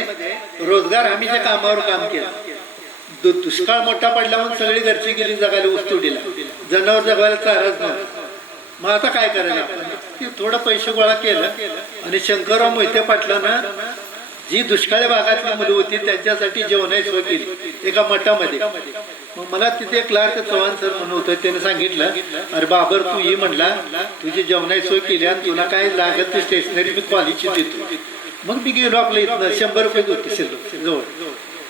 रोजगार हमीच्या कामावर काम केलं. दुष्काळ मोठा पडला म्हणून सगळी घरची गेली जगायला ऊसतोडीला, जनावर जगायला चाराच नव्हता. मग आता काय करायला आपण थोडं पैसे गोळा केलं आणि शंकरराव मोहिते पाटलानं जी दुष्काळी भागातली मुलं होती त्यांच्यासाठी जेवणाची सोय केली एका मठामध्ये. मग मला तिथे क्लार्क चव्हाण सर म्हणून होतं, त्याने सांगितलं अरे बाबर तू ये म्हणला, तुझी जेवणाची सोय केली आणि तुला काय लागत ते स्टेशनरी मी कॉलेजची देतो. मग मी गेलो आपल्या इथनं 100 रुपये होते शिल्लक जवळ.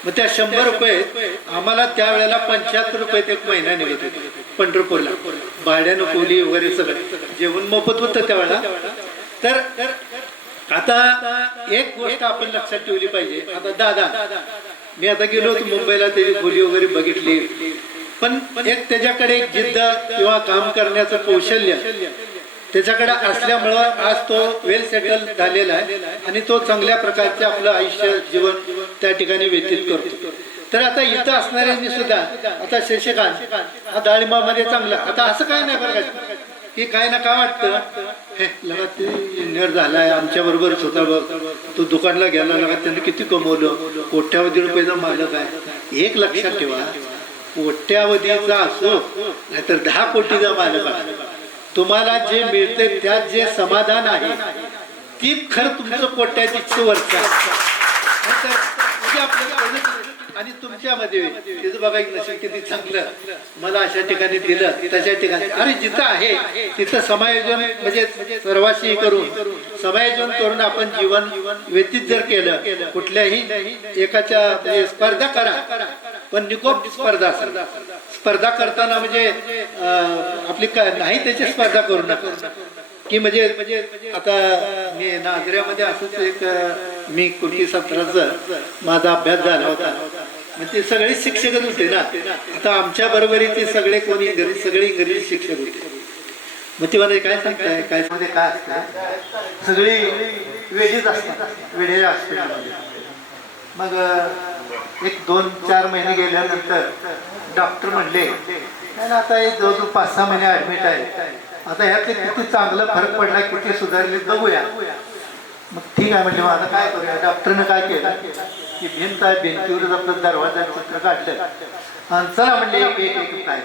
मग त्या 100 रुपये आम्हाला त्यावेळेला 75 रुपये एक महिना निघत होते पंढरपूरला, भाड्यानं कोली वगैरे सगळं जेवण मोफत होतं त्यावेळेला. तर आता एक गोष्ट आपण लक्षात ठेवली पाहिजे. आता दादा मी आता गेलो होतो मुंबईला, त्याची खोली वगैरे बघितली, पण एक त्याच्याकडे एक जिद्द किंवा काम करण्याचं कौशल्य त्याच्याकडे असल्यामुळं आज तो वेल सेटल झालेला आहे आणि तो चांगल्या प्रकारचे आपलं आयुष्य जीवन त्या ठिकाणी व्यतीत करतो. तर आता इथं असणाऱ्यांनी सुद्धा आता शशिकांत हा डाळिंबामध्ये चांगला, आता असं काय नाही बरं का की काय ना काय वाटतं हे लगा ते इंजिनियर झालाय आमच्या बरोबरच होता बघ, तो दुकानला गेला लगा त्याने किती कमवलं, कोट्यावधी रुपयाचा मालक आहे. एक लक्षात ठेवा, कोट्यावधीचा असो नाहीतर 10 कोटीचा मालक आहे, तुम्हाला जे मिळते त्यात जे समाधान आहे ती खरं तुमचं कोट्याची वरचं आणि तुमच्यामध्ये तिथं बघा नसेल किती चांगलं मला अशा ठिकाणी दिलं तशा ठिकाणी. अरे जिथं आहे तिथं समायोजन म्हणजे सर्वाशी करून समायोजन करून आपण जीवन व्यतीत जर केलं, कुठल्याही एकाच्या स्पर्धा करा पण निकोप स्पर्धा स्पर्धा करताना म्हणजे आपली नाही त्याची स्पर्धा करू नका की म्हणजे आता मी नाझऱ्यामध्ये असंच एक मी कुठली 17चा माझा अभ्यास झाला होता, म्हणजे सगळे शिक्षकच होते ना. आता आमच्या बरोबरीचे सगळे कोणी इंग्रजी सगळे इंग्रजी शिक्षक होते. मग ते मला काय सांगताय काय मध्ये काय असतं सगळी वेळीच असतात वेळे हॉस्पिटलमध्ये. मग एक 2-4 महिने गेल्यानंतर डॉक्टर म्हणले नाही आता हे जवळजवळ 5-6 महिने ऍडमिट आहे, आता ह्यातले किती चांगला फरक पडला किती सुधारले बघूया. मग ठीक आहे म्हणजे आता काय करूया. डॉक्टरनं काय केलं की भिंत आहे भिंतीवरच आपलं दरवाजा चित्र काढलं आणि चला म्हणले एक काय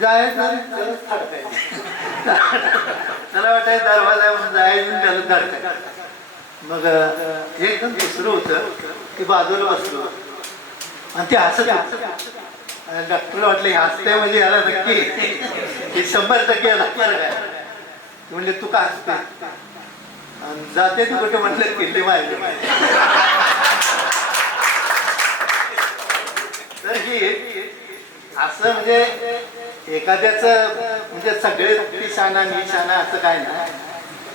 जायचं चला वाटाय दरवाजा म्हणून जायचं त्याला काढताय. मग एकदम दुसरं होतं की बाजूला बसलो आणि ते हसत डॉक्टर वाटले हसते म्हणजे याला नक्की 100% फरक आहे. म्हणले तू का हसते जाते तू कुठे म्हटलं किल्ली माहिती. तर ही असं म्हणजे एखाद्याच म्हणजे सगळे शाना निशाना असं काय नाही,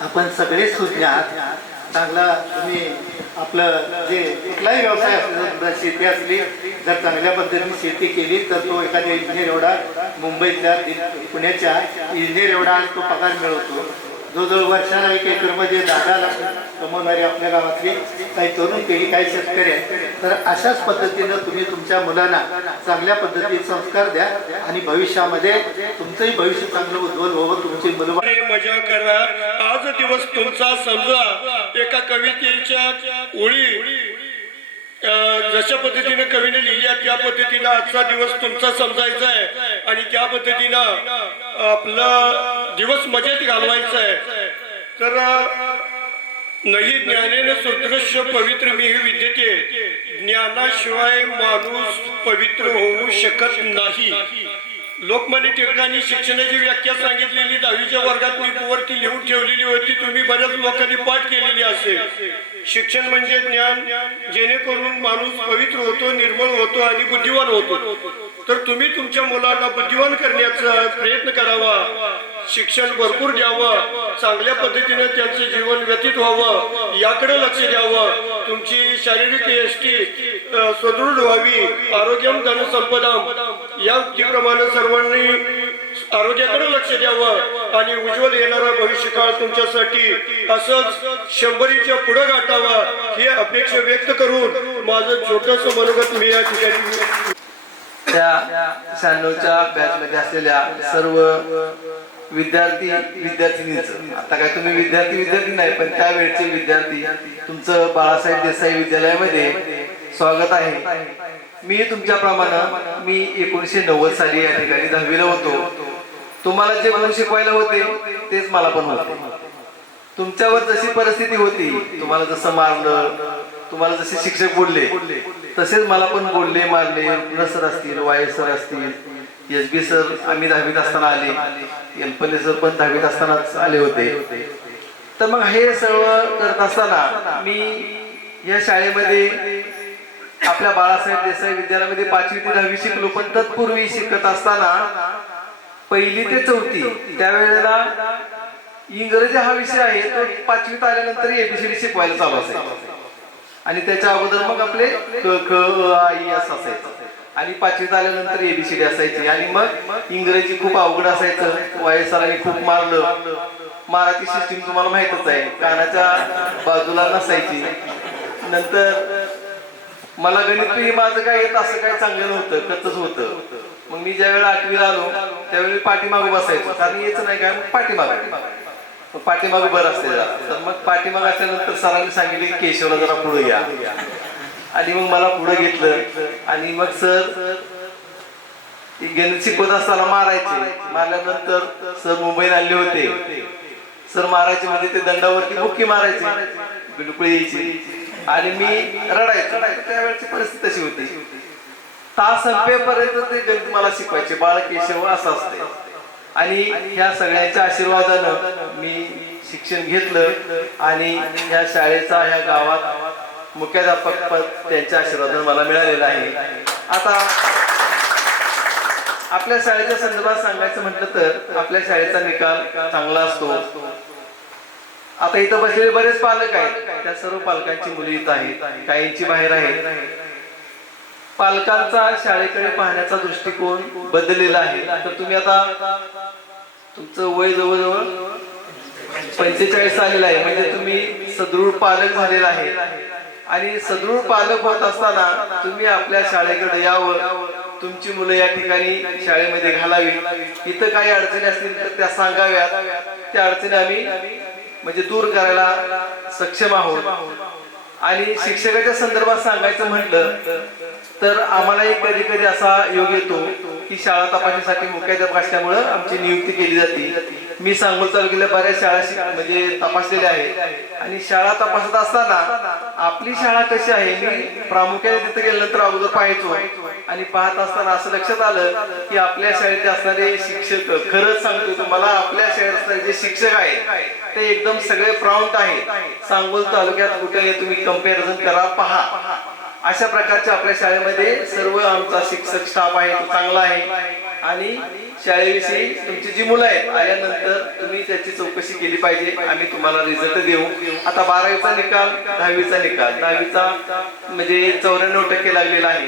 आपण सगळे सुज्ञ आहात. चांगला तुम्ही आपलं जे कुठलाही व्यवसाय असला शेती असली जर चांगल्या पद्धतीने शेती केली तर तो एखाद्या इंजिनियर एवढा मुंबईतल्या पुण्याच्या इंजिनियर एवढा तो पगार मिळवतो. जवळजवळ वर्षाला 1 एकरमध्ये 10 लाख कमवणारी आपल्या गावातली काही तरुण पिढी काही शेतकरी आहे. तर अशाच पद्धतीनं तुम्ही तुमच्या मुलांना चांगल्या पद्धतीने संस्कार द्या आणि भविष्यामध्ये तुमचंही भविष्य चांगलं उज्ज्वल व्हावं, तुमची मुलं मजा करा. आज दिवस तुमचा समजा एका कवितेच्या ओळी जशा पद्धतीने कवीने लिहिल्या त्या पद्धतीनं आजचा दिवस तुमचा समजायचा आहे आणि त्या पद्धतीनं आपला दिवस मजेत घालवायचा आहे. तर नाही ज्ञानेन सदृश्य पवित्र मी हे विद्यते, ज्ञानाशिवाय माणूस पवित्र होऊ शकत नाही. लोकमान्य टिळकांनी शिक्षणाची व्याख्या सांगितलेली 10वीच्या वर्गात मी वरती लिहून ठेवलेली होती, तुम्ही बऱ्याच लोकांनी पाठ केलेली असेल. शिक्षण म्हणजे ज्ञान, जेणेकरून माणूस पवित्र होतो, निर्मळ होतो आणि बुद्धिवान होतो. तर तुम्ही तुमच्या मुलांना बुद्धिवान करण्याचा प्रयत्न करावा. शिक्षण भरपूर द्यावं, चांगल्या पद्धतीने त्यांचं जीवन व्यतीत व्हावं याकडे लक्ष द्यावं. तुमची शारीरिक यष्टी सुदृढ व्हावी, आरोग्यम धनसंपदाम या उक्तीप्रमाणे सर्वांनी आरोग्याकडे लक्ष द्यावं आणि उज्ज्वल येणारा भविष्यकाळ तुमच्यासाठी असंच 100च्या पुढे गाठावा ही अपेक्षा व्यक्त करून माझं छोटंसं मनोगत मी या ठिकाणी. त्या 96च्या बॅचमध्ये असलेल्या सर्व विद्यार्थीनींचं, आता काय तुम्ही विद्यार्थी नाही पण त्यावेळचे विद्यार्थी, तुमचं बाळासाहेब देसाई विद्यालयामध्ये स्वागत आहे. मी तुमच्याप्रमाणे मी 1990 साली या ठिकाणी 10वीला होतो. तुम्हाला जे गुण शिकवायला होते तेच मला पण होते. तुमच्यावर जशी परिस्थिती होती, तुम्हाला जसं मारलं, तुम्हाला जसे शिक्षक बोलले तसेच मला पण बोलले, मारले. सर असतील, वायस सर असतील, SB सर आम्ही 10वीत असताना आले, एलपले सर पण 10वीत असतानाच आले होते. तर मग हे सर्व करत असताना मी या शाळेमध्ये आपल्या बाळासाहेब देसाई विद्यालयामध्ये 5वी ते 10वी शिकलो. पण तत्पूर्वी शिकत असताना 1ली ते 4थी त्यावेळेला इंग्रजी हा विषय आहे तो 5वीत आल्यानंतर ABCD शिकवायला चालू असायचं आणि त्याच्या अगोदर मग आपले क ख आ इ असं असायचं आणि 5वीत आल्यानंतर ABCD असायची. आणि मग इंग्रजी खूप अवघड असायचं. वाय सरांनी खूप मारलं. माराची सिस्टीम तुम्हाला माहितच आहे, कानाच्या बाजूला नसायची. नंतर मला गणित माझं काय येत असं काय चांगलं नव्हतं, कच्चच होतं. मग मी ज्या वेळेला 8वीला आलो त्यावेळी पाठीमागं बसायचो, कारण यायचं नाही काय, मग पाठीमागं बरं असते. तर मग पाठीमागं असल्यानंतर सरांनी सांगितले की केशवला जरा पुढे या, आणि मग मला पुढे घेतलं. आणि मग सर गणित शिकवत असताना मारायचे. मारल्यानंतर सर मुंबईला आले होते. सर मारायचे म्हणजे ते दंडावरती बुक्की मारायचे, बिलकुल यायची आणि मी रडायचो. त्यावेळेची परिस्थिती तशी होती. तास संपेपर्यंत ते गणित मला शिकवायचे, बाळ केशव असं असते. आणि ह्या सगळ्यांच्या आशीर्वादानं मी शिक्षण घेतलं आणि ह्या शाळेचा ह्या गावात मुख्याध्यापक पद त्यांच्या आशीर्वादानं मला मिळालेलं आहे. आता आपल्या शाळेच्या संदर्भात सांगायचं म्हटलं तर आपल्या शाळेचा निकाल चांगला असतो. आता इथं बसलेले बरेच पालक आहेत, त्या सर्व पालकांची मुली इथं आहेत, काहींची बाहेर आहेत. पालकांचा शाळेकडे पाहण्याचा दृष्टिकोन बदललेला आहे. तर तुम्ही आता तुमचं वय जवळजवळ 45 आलेलं आहे, म्हणजे तुम्ही सदृढ पालक झालेला आहे. आणि सदृढ पालक होत असताना तुम्ही आपल्या शाळेकडे यावं, तुमची मुलं या ठिकाणी शाळेमध्ये घालावी. इथं काही अडचणी असतील तर त्या सांगाव्यात, त्या अडचणी आम्ही म्हणजे दूर करायला सक्षम आहोत. आणि शिक्षकाच्या संदर्भात सांगायचं म्हटलं तर आम्हालाही कधी कधी असा योग येतो की शाळा तपासणीसाठी मुख्याध्यापक असल्यामुळं आमची नियुक्ती केली जाते. मी सांगोल तालुक्याला बऱ्याच शाळा म्हणजे तपासलेल्या आहेत. आणि शाळा तपासत असताना आपली शाळा कशी आहे मी प्रामुख्याने तिथे गेल्यानंतर अगोदर पाहायचो. आणि पाहत असताना असं लक्षात आलं की आपल्या शाळेत असणारे शिक्षक, खरंच सांगतो तुम्हाला, आपल्या शाळेत असणारे जे शिक्षक आहेत ते एकदम सगळे प्राउंट आहेत. सांगोल तालुक्यात कुठे तुम्ही कंपॅरिझन करा, पहा. अशा प्रकारच्या आपल्या शाळेमध्ये सर्व आमचा शिक्षक स्टाफ आहे तो चांगला आहे. आणि शाळेविषयी तुमची जी मुलं आहेत आल्यानंतर तुम्ही त्याची चौकशी केली पाहिजे. आम्ही तुम्हाला रिझल्ट देऊ. आता 12वीचा निकाल, 10वीचा निकाल, 10वीचा म्हणजे 94% लागलेला आहे.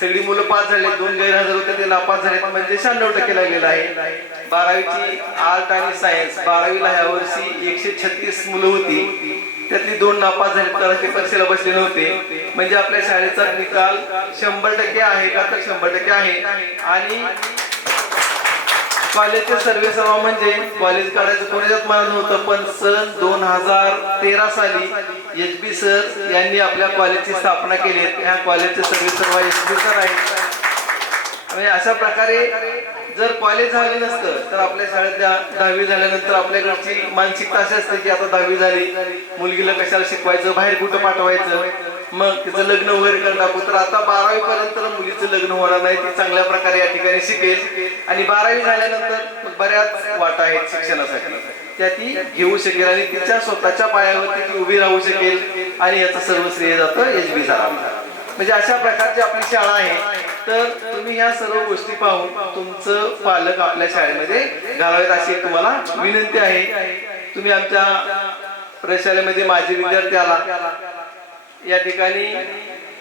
सगळी मुलं पास झाले, 2 गैरहजर होते ते नापास झाले, म्हणजे 96% लागलेला आहे. 12वीची आर्ट आणि सायन्स, 12वीला ह्या वर्षी 136 मुलं होती, त्यातली 2 नापास झाले, तर ते परीक्षेला बसले नव्हते. म्हणजे आपल्या शाळेचा निकाल 100% आहे का, तर 100% आहे. आणि कॉलेजचे सर्वे सर्व म्हणजे कॉलेज काढायचं कोणाच्याच मनात नव्हतं, पण सन 2013 साली SB सर यांनी आपल्या कॉलेजची स्थापना केली. ह्या कॉलेजचे सर्वे सर्व SB सर आहेत. म्हणजे अशा प्रकारे जर कॉलेज झाले नसतं तर आपल्या शाळेतल्या 10वी झाल्यानंतर आपल्याकडची मानसिकता अशी असते की आता 10वी झाली, मुलगीला कशाला शिकवायचं, बाहेर कुठं पाठवायचं, मग तिचं लग्न वगैरे करून टाकू. तर आता 12वी पर्यंत मुलीचं लग्न होणार नाही, ती चांगल्या प्रकारे या ठिकाणी शिकेल. आणि 12वी झाल्यानंतर बऱ्याच वाटा आहेत शिक्षणासाठी, त्या ती घेऊ शकेल आणि तिच्या स्वतःच्या पायावरती ती उभी राहू शकेल. आणि याचं सर्व श्रेय जातं SB सरांना. म्हणजे अशा प्रकारची आपली शाळा आहे. तर तुम्ही ह्या सर्व गोष्टी पाहून तुमचं पालक आपल्या शाळेमध्ये घालावेत अशी तुम्हाला विनंती आहे. तुम्ही आमच्या प्रशालेमध्ये माझे विद्यार्थी आला, या ठिकाणी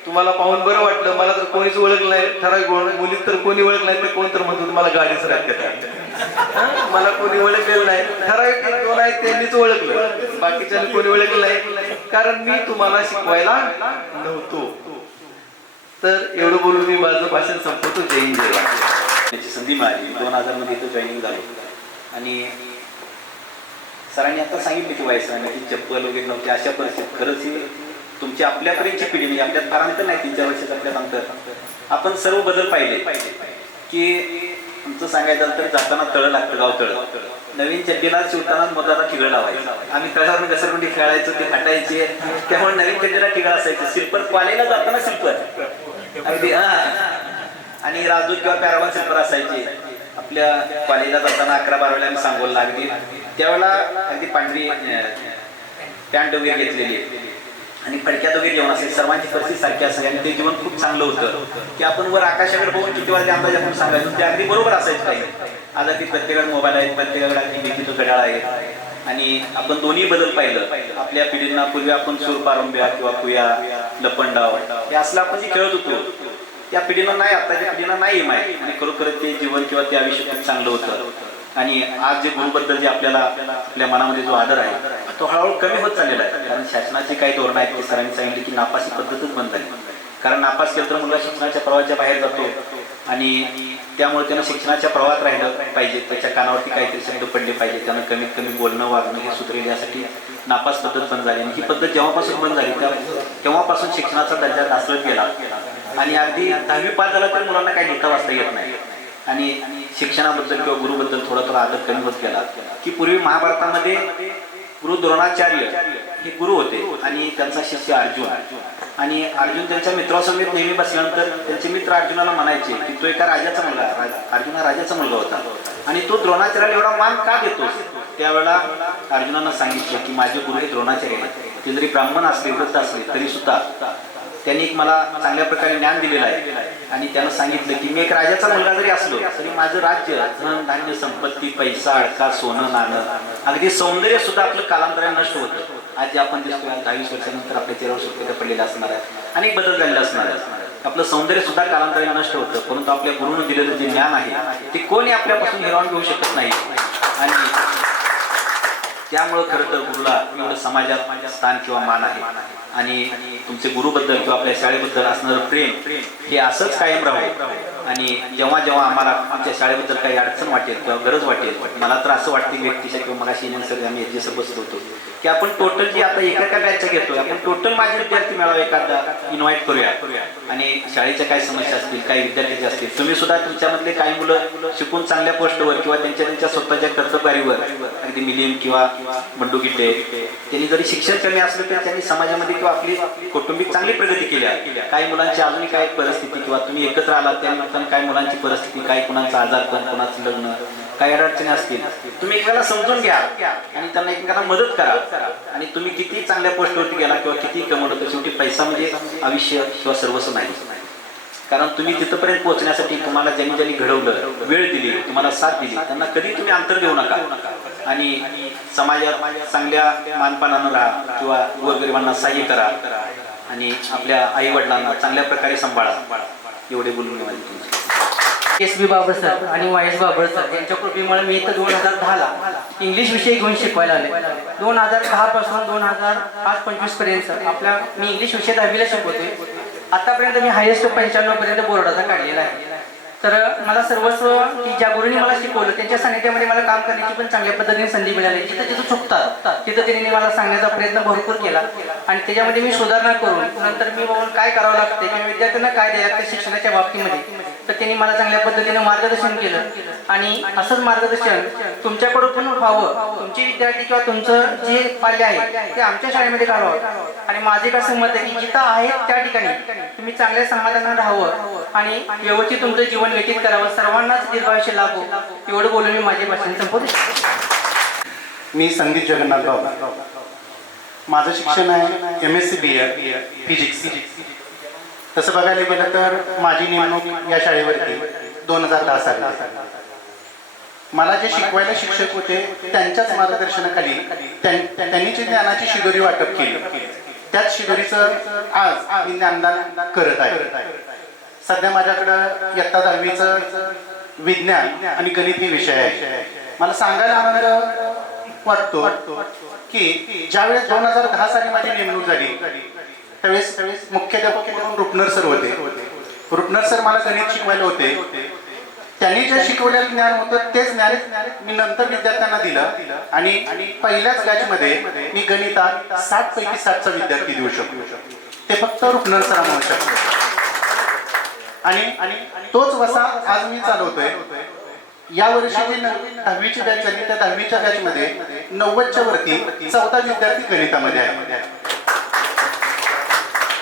तुम्हाला पाहून बरं वाटलं. मला तर कोणीच ओळखलं नाही, ठराविक मुलीत तर कोणी ओळख नाही, तर कोण तर म्हणतो तुम्हाला गाडीच राहते. मला कोणी ओळखलेलं नाही, ठराविक एक दोन आहेत त्यांनीच ओळखलं, बाकीच्यांनी कोणी ओळखलं नाही, कारण मी तुम्हाला शिकवायला नव्हतो. तर एवढं बोलून मी माझं भाषण संपवतो. जय हिंद जय महाराष्ट्र. याची संधी मिळाली 2000 मध्ये इथं जॉईनिंग झालो आणि सरांनी आता सांगितलं की वाय सरांनी की चप्पल वगैरे नव्हती अशा परिस्थितीत खरंच ही तुमची आपल्यापर्यंतची पिढी म्हणजे आपल्यात फार अंतर नाही, 3-4 वर्षाचं आपल्यात अंतर. आपण सर्व बदल पाहिले की तुमचं सांगायचं तर जाताना तळं लागतं, गाव तळं. नवीन चड्डीला शिवताना मधाला ठिगळ लावायचं. आम्ही तळावर घसरगुंडी खेळायचो, ते फाटायचे, त्यामुळे नवीन चड्डीला ठिगळ असायचं. सिल्पर कॉलेजला जाताना सिल्पर अगदी आणि राजदूत किंवा पॅरागॉन सिल्पर असायचे. आपल्या कॉलेजला जाताना 11-12 आम्ही सांगोला अगदी त्यावेळेला अगदी पांढरी पॅन्ट वगैरे घेतलेली आणि फडक्यात वगैरे जेवण असेल. सर्वांची परिस्थिती सारखी असायची आणि ते जीवन खूप चांगलं होतं की आपण वर आकाशाकडे बघून किती वाजता अंदाज आपण सांगायचो ते अगदी बरोबर असायचं. काही आज अगदी प्रत्येकाकडे मोबाईल आहेत, प्रत्येकाकडे अगदी विद्युत घड्याळ आहे आणि आपण दोन्ही बदल पाहिलं. आपल्या पिढींना पूर्वी आपण सूर पारंब्या किंवा कुया, लपंडाव हे असलं आपण जे खेळत होतो त्या पिढीनं नाही, आताच्या पिढीनं नाही माहीत. आणि खरोखर ते जीवन किंवा ते आयुष्य खूप चांगलं होतं. आणि आज जे गुरुबद्दल जे आपल्याला आपल्या मनामध्ये जो आदर आहे तो हळूहळू कमी होत चाललेला आहे. कारण शासनाची काही धोरणं आहेत की सरांनी सांगितले की नापासी पद्धतच बंद झाली. कारण नापास केलं तर मुलगा शिक्षणाच्या प्रवाहाच्या बाहेर जातो आणि त्यामुळे त्यानं शिक्षणाच्या प्रवाहात राहिलं पाहिजे. त्याच्या कानावरती काहीतरी शब्द पडले पाहिजे, त्यानं कमीत कमी बोलणं वागणं हे सुधरेल यासाठी नापास पद्धत बंद झाली. आणि ही पद्धत जेव्हापासून बंद झाली तेव्हापासून शिक्षणाचा दर्जा ढासळत गेला आणि अगदी 10वी पास झाला तर मुलांना काही लिहिता वाचता येत नाही. आणि शिक्षणाबद्दल किंवा गुरुबद्दल थोडा थोडा आदर कमी होत गेला. की पूर्वी महाभारतामध्ये गुरु द्रोणाचार्य हे गुरु होते आणि त्यांचा शिष्य अर्जुन. आणि अर्जुन त्यांच्या मित्रासमवेत नेहमी बसल्यानंतर त्यांचे मित्र अर्जुनाला म्हणायचे की तो एका राजाचा मुलगा, अर्जुन हा राजाचा मुलगा होता आणि तो द्रोणाचार्याला एवढा मान का देतोस. त्यावेळेला अर्जुनानं सांगितलं की माझे गुरु हे द्रोणाचार्य आहेत. ते जरी ब्राह्मण असले, वृद्ध असले तरी सुद्धा त्यांनी एक मला चांगल्या प्रकारे ज्ञान दिलेलं आहे. आणि त्यानं सांगितलं की मी एक राजाचा मुलगा जरी असलो तरी माझं राज्य, धन धान्य, संपत्ती, पैसा, अडका, सोनं, नाणं, अगदी सौंदर्य सुद्धा आपलं कालांतराने नष्ट होतं. आज जे आपण दिसतोय 10-20 वर्षानंतर आपल्या चेहऱ्यावर सुटके पडलेले असणार आहे, अनेक बदल झालेले असणार आहेत. आपलं सौंदर्य सुद्धा कालांतराने नष्ट होतं, परंतु आपल्या गुरुनं दिलेलं जे ज्ञान आहे ते कोणी आपल्यापासून हिरावून घेऊ शकत नाही. आणि त्यामुळं खरं तर गुरुला एवढं समाजात स्थान किंवा मान आहे. आणि तुमचे गुरुबद्दल किंवा आपल्या शाळेबद्दल असणारं प्रेम हे असंच कायम राहावं. आणि जेव्हा जेव्हा आम्हाला आमच्या शाळेबद्दल काही अडचण वाटेल किंवा गरज वाटेल, मला तर असं वाटतं की व्यक्तीच्या किंवा मगाशी सर आम्ही याच्यासं बसलो होतो की आपण टोटल जी आता एका बॅचच्या घेतो आपण टोटल माझे विद्यार्थी मेळावा एखादा इन्व्हाइट करूया आणि शाळेच्या काही समस्या असतील, काही विद्यार्थी असतील, तुम्ही सुद्धा तुमच्यामधले काही मुलं शिकून चांगल्या पोस्टवर किंवा त्यांच्या स्वतःच्या कर्तव्यावर अगदी मिलिंद किंवा बंडू गिड्डे त्यांनी जरी शिक्षण कमी असलं तर त्यांनी समाजामध्ये किंवा आपली कौटुंबिक चांगली प्रगती केली आहे. काही मुलांची अजूनही काय परिस्थिती किंवा तुम्ही एकत्र आलात त्यानिमित्तानं काही मुलांची परिस्थिती, काही कुणाचं आजारपण, कुणाचं लग्न, काही अडचणी असतील, तुम्ही एकमेकाला समजून घ्या आणि त्यांना एकमेकांना मदत करा. आणि तुम्ही किती चांगल्या पोस्टवरती गेला किंवा किती कमवलं तर शेवटी पैसा म्हणजे आयुष्य किंवा सर्वस्व नाही. कारण तुम्ही तिथपर्यंत पोहोचण्यासाठी तुम्हाला ज्यांनी ज्यांनी घडवलं, वेळ दिली, तुम्हाला साथ दिली, त्यांना कधी तुम्ही अंतर देऊ नका. आणि समाजात चांगल्या मानपानानं राहा किंवा गोरगरिबांना सहाय्य करा आणि आपल्या आई वडिलांना चांगल्या प्रकारे सांभाळा. एवढे बोलून माझी तुमची एस बी बाबर सर आणि वाय एस बाबर सर यांच्या कृपेमुळे मी इथं 2010ला इंग्लिश विषय घेऊन शिकवायला आले. 2010 पासून 2025 पर्यंत मी इंग्लिश विषय 10वीला शिकवतोय. आतापर्यंत मी हायेस्ट 95 पर्यंत बोर्डाचा काढलेला आहे. तर मला सर्वस्व की ज्या गुरुंनी मला शिकवलं त्यांच्या सानिध्यामध्ये मला काम करण्याची पण चांगल्या पद्धतीने संधी मिळाली. जिथं जिथं चुकतात तिथं त्यांनी मला सांगण्याचा प्रयत्न भरपूर केला आणि त्याच्यामध्ये मी सुधारणा करून नंतर मी बाबा काय करावं लागते किंवा विद्यार्थ्यांना काय द्यायला लागतं शिक्षणाच्या बाबतीमध्ये, तर त्यांनी मला चांगल्या पद्धतीने मार्गदर्शन केलं. आणि असंच मार्गदर्शन तुमच्याकडून पण व्हावं. तुमचे विद्यार्थी किंवा तुमचं जे पाल्य आहे ते आमच्या शाळेमध्ये घालावं. आणि माझे कसं मत आहे की जिथं आहेत त्या ठिकाणी तुम्ही चांगल्या समाधानानं राहावं आणि व्यवस्थित तुमचं जीवन व्यतीत करावं, सर्वांनाच दीर्घायुष्य लाभो. एवढं बोलून मी माझे भाषण संपवतो. मी संदीप जगन्नाथ बाबा. माझं शिक्षण आहे MSc BA फिजिक्स. तसं बघायला गेलं तर माझी नेमणूक या शाळेवरती 2010 साली. मला जे शिकवायला शिक्षक होते त्यांच्याच मार्गदर्शनाखाली त्यांनी जी ज्ञानाची शिदोरी वाटप केली, त्याच शिदोरीचं आज मी ज्ञानदान करत आहे. सध्या माझ्याकडं इयत्ता 10वीचं विज्ञान आणि गणित हे विषय आहे. मला सांगायला आनंद वाटतो की ज्यावेळेस 2010 साली माझी नेमणूक झाली त्यावेळेस मुख्याध्यापक म्हणून रुपनर सर होते. रुपनर सर मला गणित शिकवायला होते. त्यांनी जे शिकवलेलं ज्ञान होतं तेच ज्ञान मी नंतर विद्यार्थ्यांना दिलं आणि पहिल्याच बॅचमध्ये मी गणितात 60 पैकी 60चा विद्यार्थी देऊ शकतो. ते फक्त रुपनर सर म्हणू शकतो. आणि तोच वसा आज मी चालवतोय. या वर्षी जी 10वीची बॅच झाली त्या 10वीच्या बॅचमध्ये 90च्या वरती 14 विद्यार्थी गणितामध्ये आहेत.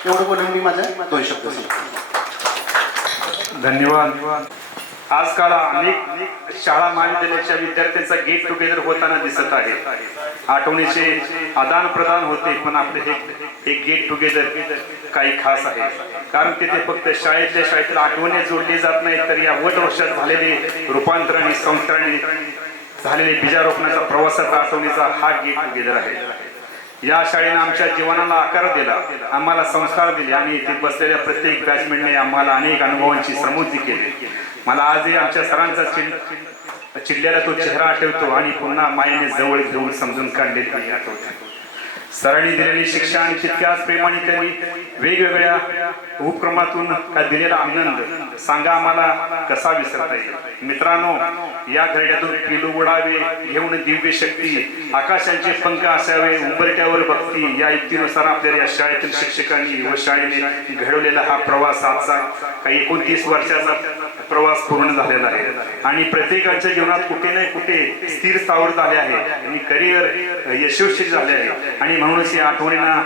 एवढं बोलून मी माझं 2 शब्द सांगतो. धन्यवाद. आजकाल अनेक शाळा महाविद्यालयाच्या विद्यार्थ्यांचा गेट टुगेदर होताना दिसत आहे. आठवणीचे आदान प्रदान होते, पण आपले हे गेट टुगेदर काही खास आहे. कारण तिथे फक्त शाळेतील आठवणी जोडली जात नाही, तर या वर्षात झालेले रूपांतर आणि संस्करणी झालेले बीजारोपणाचा प्रवासाचा आठवणीचा हा गेट टुगेदर आहे. या शाळेने आमच्या जीवनाला आकार दिला, आम्हाला संस्कार दिले आणि इथे बसलेल्या प्रत्येक बॅचमेटने आम्हाला अनेक अनुभवांची समृद्धी केली. मला आजही आमच्या सरांचा चिडलेला तो चेहरा आठवतो आणि पुन्हा मायेने जवळ घेऊन समजून काढलेली आठवते. सरांनी दिलेली शिक्षा आणि तितक्याच प्रेमाने त्यांनी वेगवेगळ्या उपक्रमातून दिलेला आनंद सांगा आम्हाला कसा विसरता येईल. मित्रांनो, या घरड्यातून पिलू उडावे घेऊन दिव्य शक्ती, आकाशांचे पंख असावे, उंबरट्यावर भक्ती, या युक्तीनुसार आपल्याला या शाळेतील शिक्षकांनी व शाळेने घडवलेला हा प्रवास आजचा काही 29 वर्षाचा प्रवास पूर्ण झालेला आहे आणि प्रत्येकाच्या जीवनात कुठे ना कुठे स्थिर स्थावर झाले आहे आणि करिअर यशस्वी झाले आहे. आणि म्हणूनच या आठवणींना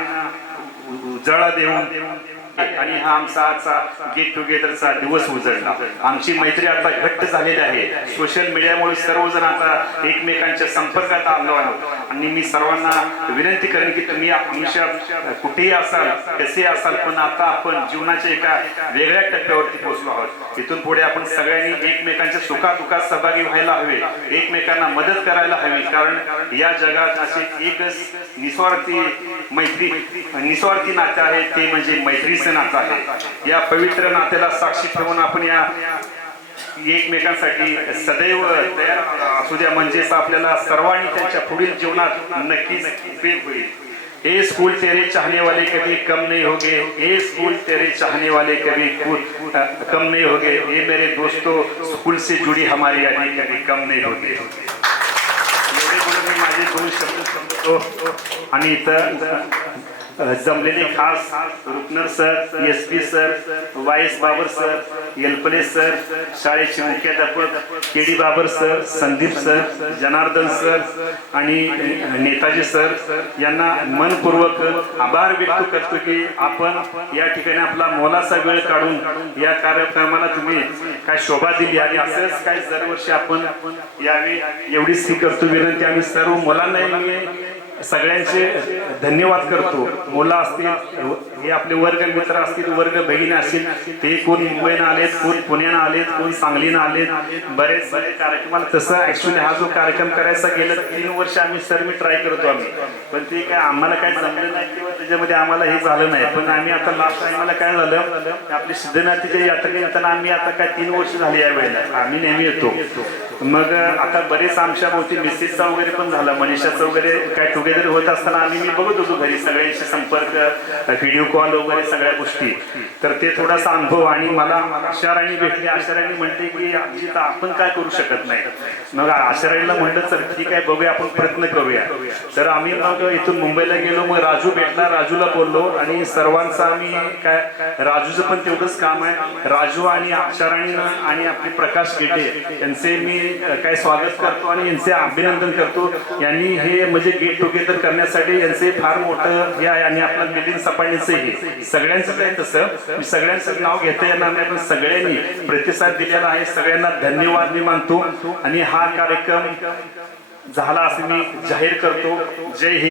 उजाळा देऊन आणि हा आमचा आजचा गेट टुगेदरचा दिवस उजळला. आमची मैत्री आता घट्ट झालेली आहे. सोशल मीडियामुळे सर्वजण आता एकमेकांच्या संपर्कात आलो आहोत आणि मी सर्वांना विनंती करेन की तुम्ही आयुष्यात कुठेही असाल, कसे असाल, पण आता आपण जीवनाच्या एका वेगळ्या टप्प्यावरती पोहोचलो आहोत. इथून पुढे आपण सगळ्यांनी एकमेकांच्या सुखादुखात सहभागी व्हायला हवे, एकमेकांना मदत करायला हवी. कारण या जगात असे एकच निस्वार्थी मैत्री, निस्वार्थी नाते आहे, ते म्हणजे मैत्रीचं नातं आहे. या पवित्र नात्याला साक्षी ठेवून आपण या एकमेकांसाठी सदैव तयार असू द्या, म्हणजेच आपल्याला सर्वांनी त्यांच्या पुढील जीवनात नक्कीच उपयोग होईल. ए स्कूल तेरे चाहने वाले कभी कम नहीं होगे, ए स्कूल तेरे चाहने वाले कभी कम नहीं होगे, ये मेरे दोस्तों स्कूल से जुड़ी हमारी यादें कभी कम नहीं होगी. एवढे बोलून मी माझे 2 शब्द संपवतो आणि इथं जमलेले खास Rupnar sir, SP sir, vice Babar sir, Yelpale sir, शाळेचे मुख्याध्यापक KD Babar sir, Sandeep sir, Janardan sir आणि नेताजी सर यांना मनपूर्वक आभार व्यक्त करतो की आपण या ठिकाणी आपला मोलाचा वेळ काढून या कार्यक्रमाला तुम्ही काय शोभा दिली आणि असंच काय दरवर्षी आपण यावेळी एवढीच ही करतो विनंती. आम्ही सर्व मुलांना सगळ्यांचे धन्यवाद करतो. मुलं असतील, हे आपले वर्ग मित्र असतील, वर्ग बहिणी असतील, ते कोण मुंबईनं आलेत, कोण पुण्यानं आलेत, कोण सांगलीनं आलेत, बरेच कार्यक्रमाला. तसं ऍक्च्युली हा जो कार्यक्रम करायचा गेलं 3 वर्ष आम्ही सर्व ट्राय करतो आम्ही, पण ते काय आम्हाला काय जमलं नाही किंवा त्याच्यामध्ये आम्हाला हे झालं नाही. पण आम्ही आता लास्ट टाइमला काय झालं, आपली सिद्धनाथीच्या यात्रेनिमित्तानं आम्ही आता काय 3 वर्ष झाली या वेळेला आम्ही नेहमी येतो. मग आता बरेच आमच्या भोवती मेसेजचा वगैरे पण झाला, मनीषाचं वगैरे काय टुगेदर होत असताना आम्ही मी बघत होतो घरी सगळ्यांशी संपर्क, व्हिडिओ कॉल वगैरे सगळ्या गोष्टी. तर ते थोडासा अनुभव आणि मला आशाराणी भेटली. आशाराणी म्हणते की आमची तर आपण काय करू शकत नाही. मग आशाराणीला म्हणलं तर ठीक आहे, बघूया आपण प्रयत्न करूया. तर आम्ही मग इथून मुंबईला गेलो, मग राजू भेटला, राजूला बोललो आणि सर्वांचं आम्ही काय, राजूचं पण तेवढंच काम आहे. राजू आणि आशाराणीनं आणि आपले प्रकाश गेटे यांचे मी काय स्वागत करतो आणि यांचे अभिनंदन करतो. यांनी हे म्हणजे गेट टुगेदर करण्यासाठी यांचे फार मोठं हे आहे. आणि आपलं मिलिंद सपाणीचं हे सगळ्यांचंच आहे. तसं मी सगळ्यांचं नाव घेता येणार नाही, पण सगळ्यांनी प्रतिसाद दिलेला आहे. सगळ्यांना धन्यवाद मी मानतो आणि हा कार्यक्रम झाला असं मी जाहीर करतो. जय हिंद.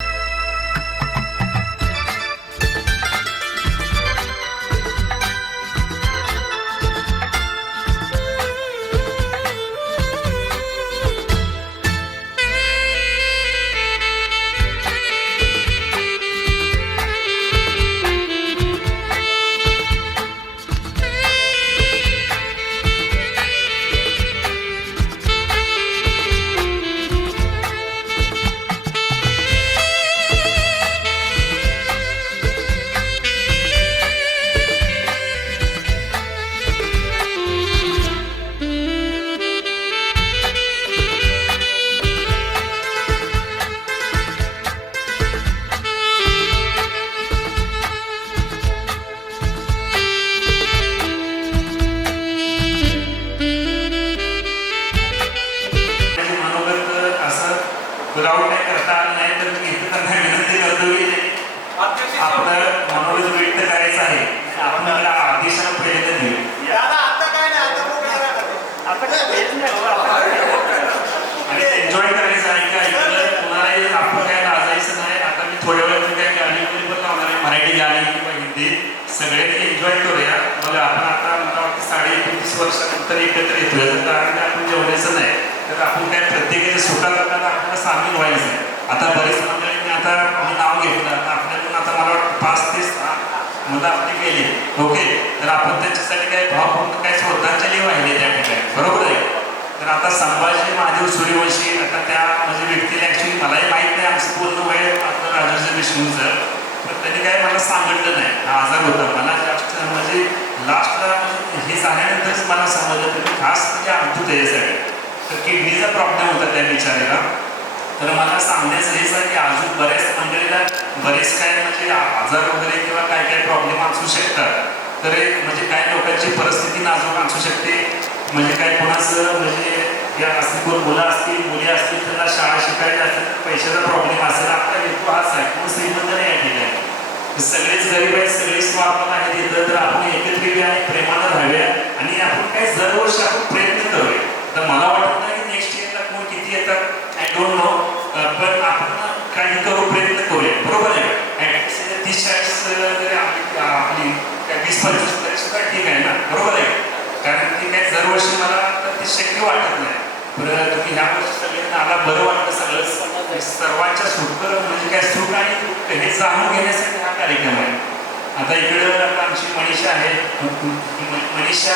आपल्या आपण आता मला वाटतं 29.5 वर्षानंतर एकत्र येतोय कारण आपण जेवणाचं नाही तर आपण काय प्रत्येकाच्या सुखात आपल्याला सामील व्हायचं आहे. आता बरेच मंडळींनी आता मी नाव घेतलं आपल्याकडून आता मला वाटतं 5 ते 6 मुलं आपली गेली ओके तर आपण त्यांच्यासाठी काय भावपूर्ण काय श्रद्धांजली वाहिली त्या ठिकाणी बरोबर आहे. तर आता संभाजी महादेव सूर्यवंशी आता त्या म्हणजे व्यक्तीला ॲक्च्युली मलाही माहीत नाही आमचं पूर्ण वय आपलं राजेश देशमुखचं पण त्यांनी काय मला सांगितलं नाही हा आजार होता मला जास्त म्हणजे लास्टला हे झाल्यानंतरच मला समजलं तर खास म्हणजे अद्भुत आहे यासाठी तर किडनीचा प्रॉब्लेम होता त्या बिचारीला. तर मला सांगण्याचं हेच आहे की अजून बऱ्याच मंडळीला बरेच काय म्हणजे आजार वगैरे किंवा काय काय प्रॉब्लेम असू शकतात तर म्हणजे काय लोकांची परिस्थिती नाजूक असू शकते म्हणजे काय कोणाचं म्हणजे या असतील कोण मुलं असतील मुली असतील त्यांना शाळा शिकायला असेल तर पैशाचा प्रॉब्लेम असेल आपला हेतू हाच आहे कोण श्रीमंत नाही या ठिकाणी सगळेच गरीब आहेत सगळेच स्वार्थाला आहेत येतं तर आपण एकत्र येऊया आणि प्रेमानं राहाव्या आणि आपण काय दरवर्षी आपण प्रयत्न करूया. तर मला वाटत नाही की नेक्स्ट इयरला कोण किती येतात आय डोंट नो पण आपण काही करू प्रयत्न करूया बरोबर आहे. ॲटलिस्ट 30-40 जरी आपली 20-25 तरी सुद्धा ठीक आहे ना बरोबर आहे कारण की काय दरवर्षी मला तर ते शक्य वाटत नाही. बरं तुम्ही ह्या वर्षी सगळ्यांना आला बरं वाटतं सगळं सर्वांच्या सुख म्हणजे काय सुख आणि दुःख हे जाणून घेण्यासाठी हा कार्यक्रम आहे. आता इकडं आता आमची मनीषा आहे मनीषा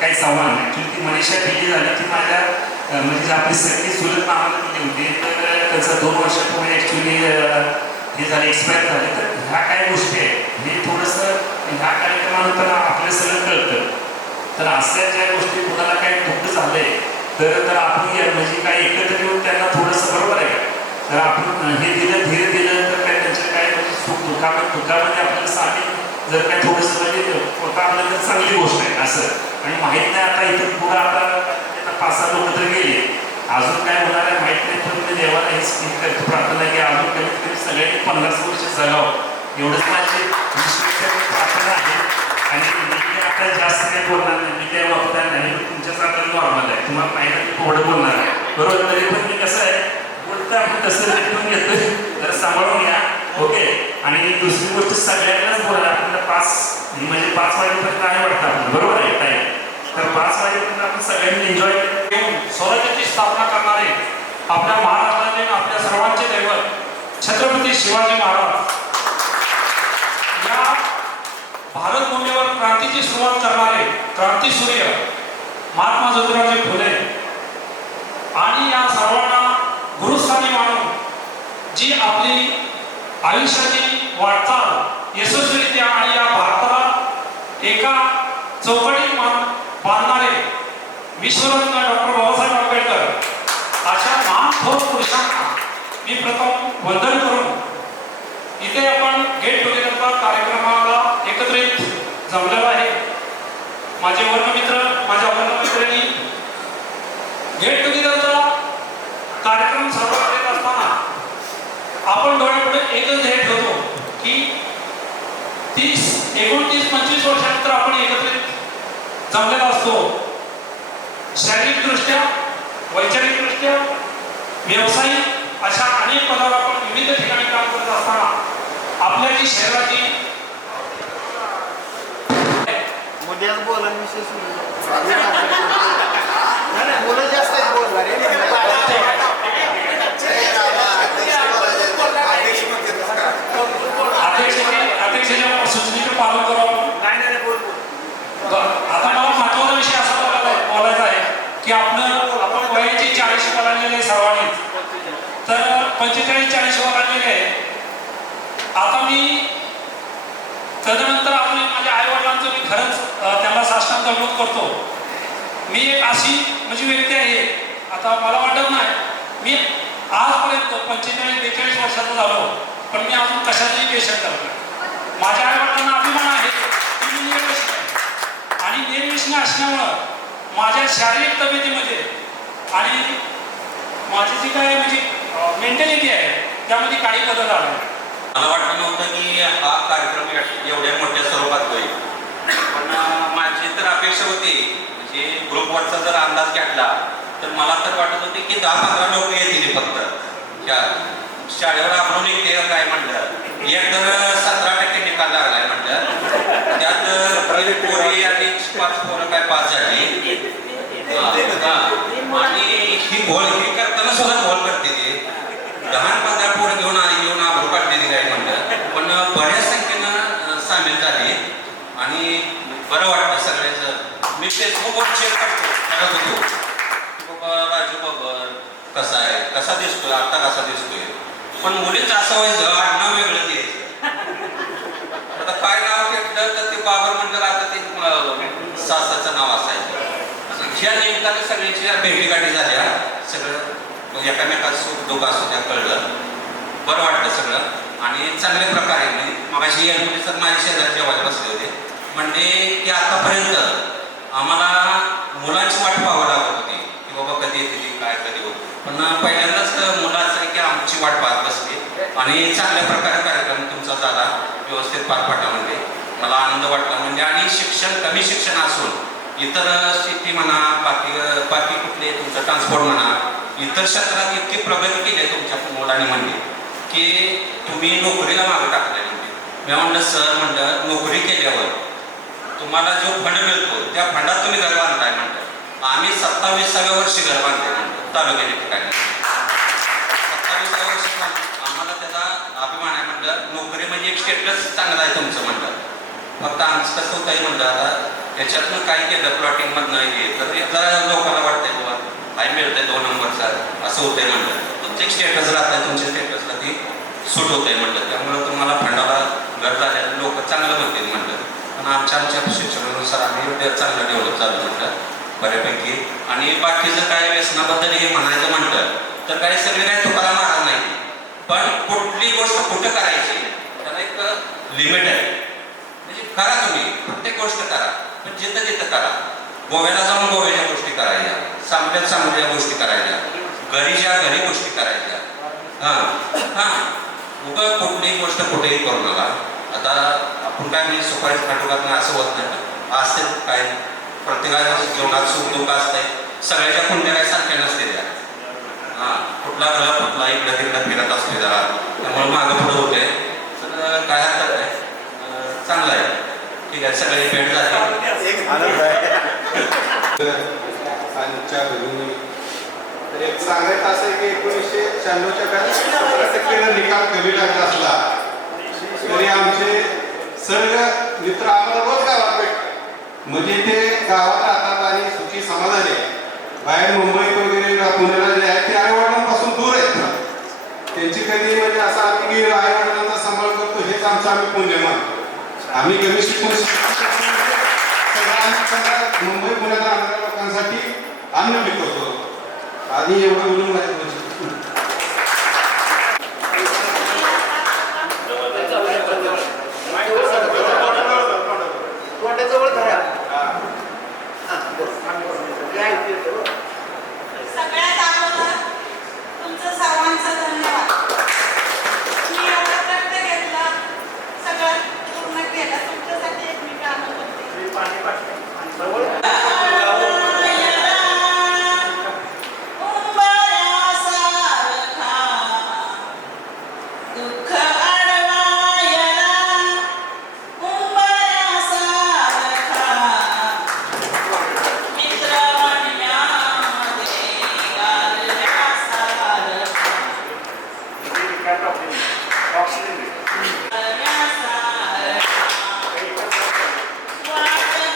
काही सवाल नाही ॲक्च्युली ती मनीषा दिली झाली ती माझ्या म्हणजे आपली सगळी सुलभ नावाला दिली होती तर त्याचं 2 वर्षापूर्वी ॲक्च्युली हे झाले एक्सपायर झाले तर ह्या काय गोष्टी आहेत हे थोडंसं ह्या कार्यक्रमानंतर आपलं सगळं कळतं. तर अशा ज्या गोष्टी कुणाला काही दुःख झालंय तर आपण म्हणजे काय एकत्र येऊन त्यांना थोडंसं बरोबर आहे तर आपण हे दिलं धीर दिलं तर काय त्यांच्या काय म्हणजे सुख दुःखामध्ये आपल्याला सामील जर काय थोडंसं म्हणजे होता आपल्याला तर चांगली गोष्ट आहे असं आणि माहीत नाही आता इथून पुढं आता 5-6 लोक तर गेले अजून काय होणार आहे माहीत नाही पण मी देवाला हेच करतो प्रार्थना की अजून कमीत कमी सगळ्यांनी 50 वर्ष जगावं एवढंच माझी प्रार्थना आहे. आणि मी आता जास्त काही बोलणार नाही मी काही वापरणार नाही तुमच्यासारखं नॉर्मल आहे तुम्हाला माहिती आहे थोडं बोलणार आहे बरोबर तरी पण मी कसं आहे बोलतं आपण कसं रेटून घेतोय जर सांभाळून घ्या ओके. आणि दुसरी गोष्ट सगळ्यांनाच बोलायला आपल्याला 5 म्हणजे 5 वाजेपर्यंत आहे वाटतं आपलं बरोबर आहे टाईम तर 5 वाजेपर्यंत आपण सगळ्यांनी एन्जॉय घेऊन स्वराज्याची स्थापना करणारे आपल्या महाराष्ट्राचे आपल्या सर्वांचे दैवत छत्रपती शिवाजी महाराज या भारत भूमीवर क्रांतीची सुरुवात करणारे क्रांतीसूर्य महात्मा ज्योतिराव फुले आणि या सर्वांना गुरुस्थानी मानून जी आपली आयुष्याची वाटचाल यशस्वीरित्या आणि या भारताला एका चौकटीत बांधणारे विश्वरत्न डॉक्टर बाबासाहेब आंबेडकर अशा महान थोर पुरुषांना मी प्रथम वंदन करून इथे आपण गेट टुगेदरचा कार्यक्रमाला एकत्रित जमलेला आहे. माझे वर्गमित्र माझ्या वर्गमित्रांनी गेट टुगेदरचा कार्यक्रम सर्वात येत असताना आपण डोळ्यापुढे एकच ध्येय ठेवतो की 30-29-25 वर्षानंतर आपण एकत्रित जमलेला असतो. शारीरिकदृष्ट्या वैचारिकदृष्ट्या व्यावसायिक अशा अनेक पदावर आपण विविध ठिकाणी काम करत असताना आपल्या जी शरीराची मुद्द्याच बोला विशेष मुलं जास्त आहेत बोलणार अध्यक्षाच्या सूचनेचे पालन करावं. आता मला महत्वाचा विषय असा बोलायचा आहे की आपण वयाची 40 ओलांडलेले आहे सर्वांनीच तर 45-40 ओलांडलेले आहे. आता मी तदनंतर आपण माझ्या आई वडिलांचं मी खरंच त्यांना साष्टांग दंडवत करतो. मी एक अशी म्हणजे व्यक्ती आहे आता मला वाटत नाही मी आजपर्यंत 45-42 वर्षाचा झालो पण मी अजून कशाचंही पेशंट करतो. माझ्या आई वडिलांना अभिमान आहे की मी निर्व्यसनी आहे आणि निर्व्यसनी असल्यामुळं माझ्या शारीरिक तब्येतीमध्ये आणि माझी जी काय म्हणजे मेंटॅलिटी आहे त्यामध्ये काही बदल आला. मला वाटलं नव्हतं की हा कार्यक्रम एवढ्या मोठ्या स्वरूपात होईल पण माझी तर अपेक्षा होती म्हणजे ग्रुपवरचा जर अंदाज घेतला तर मला तर वाटत होते की 10-15 लोक येतील फक्त त्या शाळेवर आपण एक ते काय म्हणलं एक तर 17% निकाल लागलाय म्हणलं त्यात पोरी वर्षाची 5 पोरं काय पास झाली आणि ही घोळ ही करताना सुद्धा घोळ करते ती 10-15 पोरं घेऊन आबरू काढते ती काय म्हणतात पण बऱ्याच संख्येनं सामील झाली आणि बरं वाटतं सगळ्याचं. मी फेसबुकवर चेक करत होतो की बाबा राजू बाबर कसा आहे, कसा दिसतोय, आता कसा दिसतोय, पण मुलीचं असं व्हायचं आडनाव वेगळं द्यायचं. आता काय नाव घेतलं तर ते बाबर म्हणलं आता ते सासाचं नाव असायचं. ह्या निमित्ताने सगळ्यांच्या भेटीगाठी झाल्या, सगळं एकामेकात सुख दुःख असू त्या कळलं, बरं वाटतं सगळं आणि चांगल्या प्रकारे. मगाशी यांनी सर माझ्या शेजारी जेवायला बसले होते म्हणजे की आतापर्यंत आम्हाला मुलांची वाट पाहावं लागत होती की बाबा कधी येते काय कधी होत, पण पहिल्यांदाच मुलाचं की आमची वाट पाहत बसली आणि चांगल्या प्रकारे कार्यक्रम तुमचा झाला, व्यवस्थित पार पाडला म्हणजे मला आनंद वाटला. म्हणजे आणि शिक्षण कमी शिक्षण असून इतर शेती म्हणा बाकी कुठले तुमचं ट्रान्सपोर्ट म्हणा इतर क्षेत्रात इतकी प्रगती केली आहे तुमच्या मुलांनी म्हणजे की तुम्ही नोकरीला मागे टाकले. म्हणजे मी म्हणलं सर म्हणलं नोकरी केल्यावर तुम्हाला जो फंड मिळतो त्या फंडात तुम्ही घर बांधताय म्हणतात. आम्ही 27व्या वर्षी घर बांधते म्हणतो तालुक्याच्या ठिकाणी 27व्या वर्षी आम्हाला त्याचा अभिमान आहे. म्हणलं नोकरी म्हणजे एक स्टेटस चांगलं आहे तुमचं म्हणतात. फक्त आमचं कसं होतंय म्हणलं आता त्याच्यातनं काय केलं प्लॉटिंग मधनं हे तर जरा लोकांना वाटतंय बाबा काय मिळतंय 2 नंबरचा असं होतंय म्हणलं. तुमचं एक स्टेटस राहतंय, तुमच्या स्टेटसला ती सूट होतंय म्हणलं. त्यामुळं तुम्हाला फंडाला घर झाल्यानं लोक चांगलं म्हणतील म्हणलं. पण आमच्या शिक्षणानुसार आम्ही चांगलं डेव्हलप झालं म्हटलं बऱ्यापैकी. आणि बाकीचं काय व्यसनाबद्दल हे म्हणायचं म्हटलं तर काही सगळे काय तुकाराम महाराज नाही, पण कुठली गोष्ट कुठं करायची त्याला एक लिमिट आहे. म्हणजे करा तुम्ही प्रत्येक गोष्ट करा पण जिथं तिथं करा. गोव्याला जाऊन गोव्याच्या गोष्टी करायच्या, चांगल्या गोष्टी करायच्या, घरीच्या घरी गोष्टी करायच्या. उगा कुठलीही गोष्ट कुठेही करू नका. आता आपण काय म्हणजे सुपारी फाटुकात असं होत नाही, असते काय प्रत्येकाच्या जीवनात सुख दुःख असतंय, सगळ्याच्या कोणत्या काही सारख्या नसते त्या. कुठला ग्रह कुठला इकडं तिकडं फिरत असते जरा, त्यामुळे मागं पुढं होते. तर काय हरकत नाही, चांगलं आहे. ठीक आहे, सगळे भेट झाले. तर एक सांगायचं असं आहे की 1996च्या काळात निकाल कमी लागला असला तरी आमचे सर्व मित्र आम्हाला रोज गावात भेटतात. म्हणजे ते गावात राहतात आणि सुखी समाधानी आहे. बाहेर मुंबईत वगैरे पुण्याला जे आहे ते आईवडिलांपासून दूर आहेत. त्यांची कधी म्हणजे असं आम्ही आईवडिलांचा सांभाळ करतो हेच आमचं आम्ही पुण्य मानतो. आम्ही कमी शिकून मुंबई पुण्यात राहणाऱ्या लोकांसाठी अन्न पिकवतो आणि एवढं बोलून माझ्या सगळ्यात अगोदर तुमचं सर्वांचं धन्यवाद. तुम्ही एवढं कष्ट घेतलं, सगळं पूर्ण केलं, तुमच्यासाठी एक मी काम करते. वाट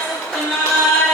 चुकणार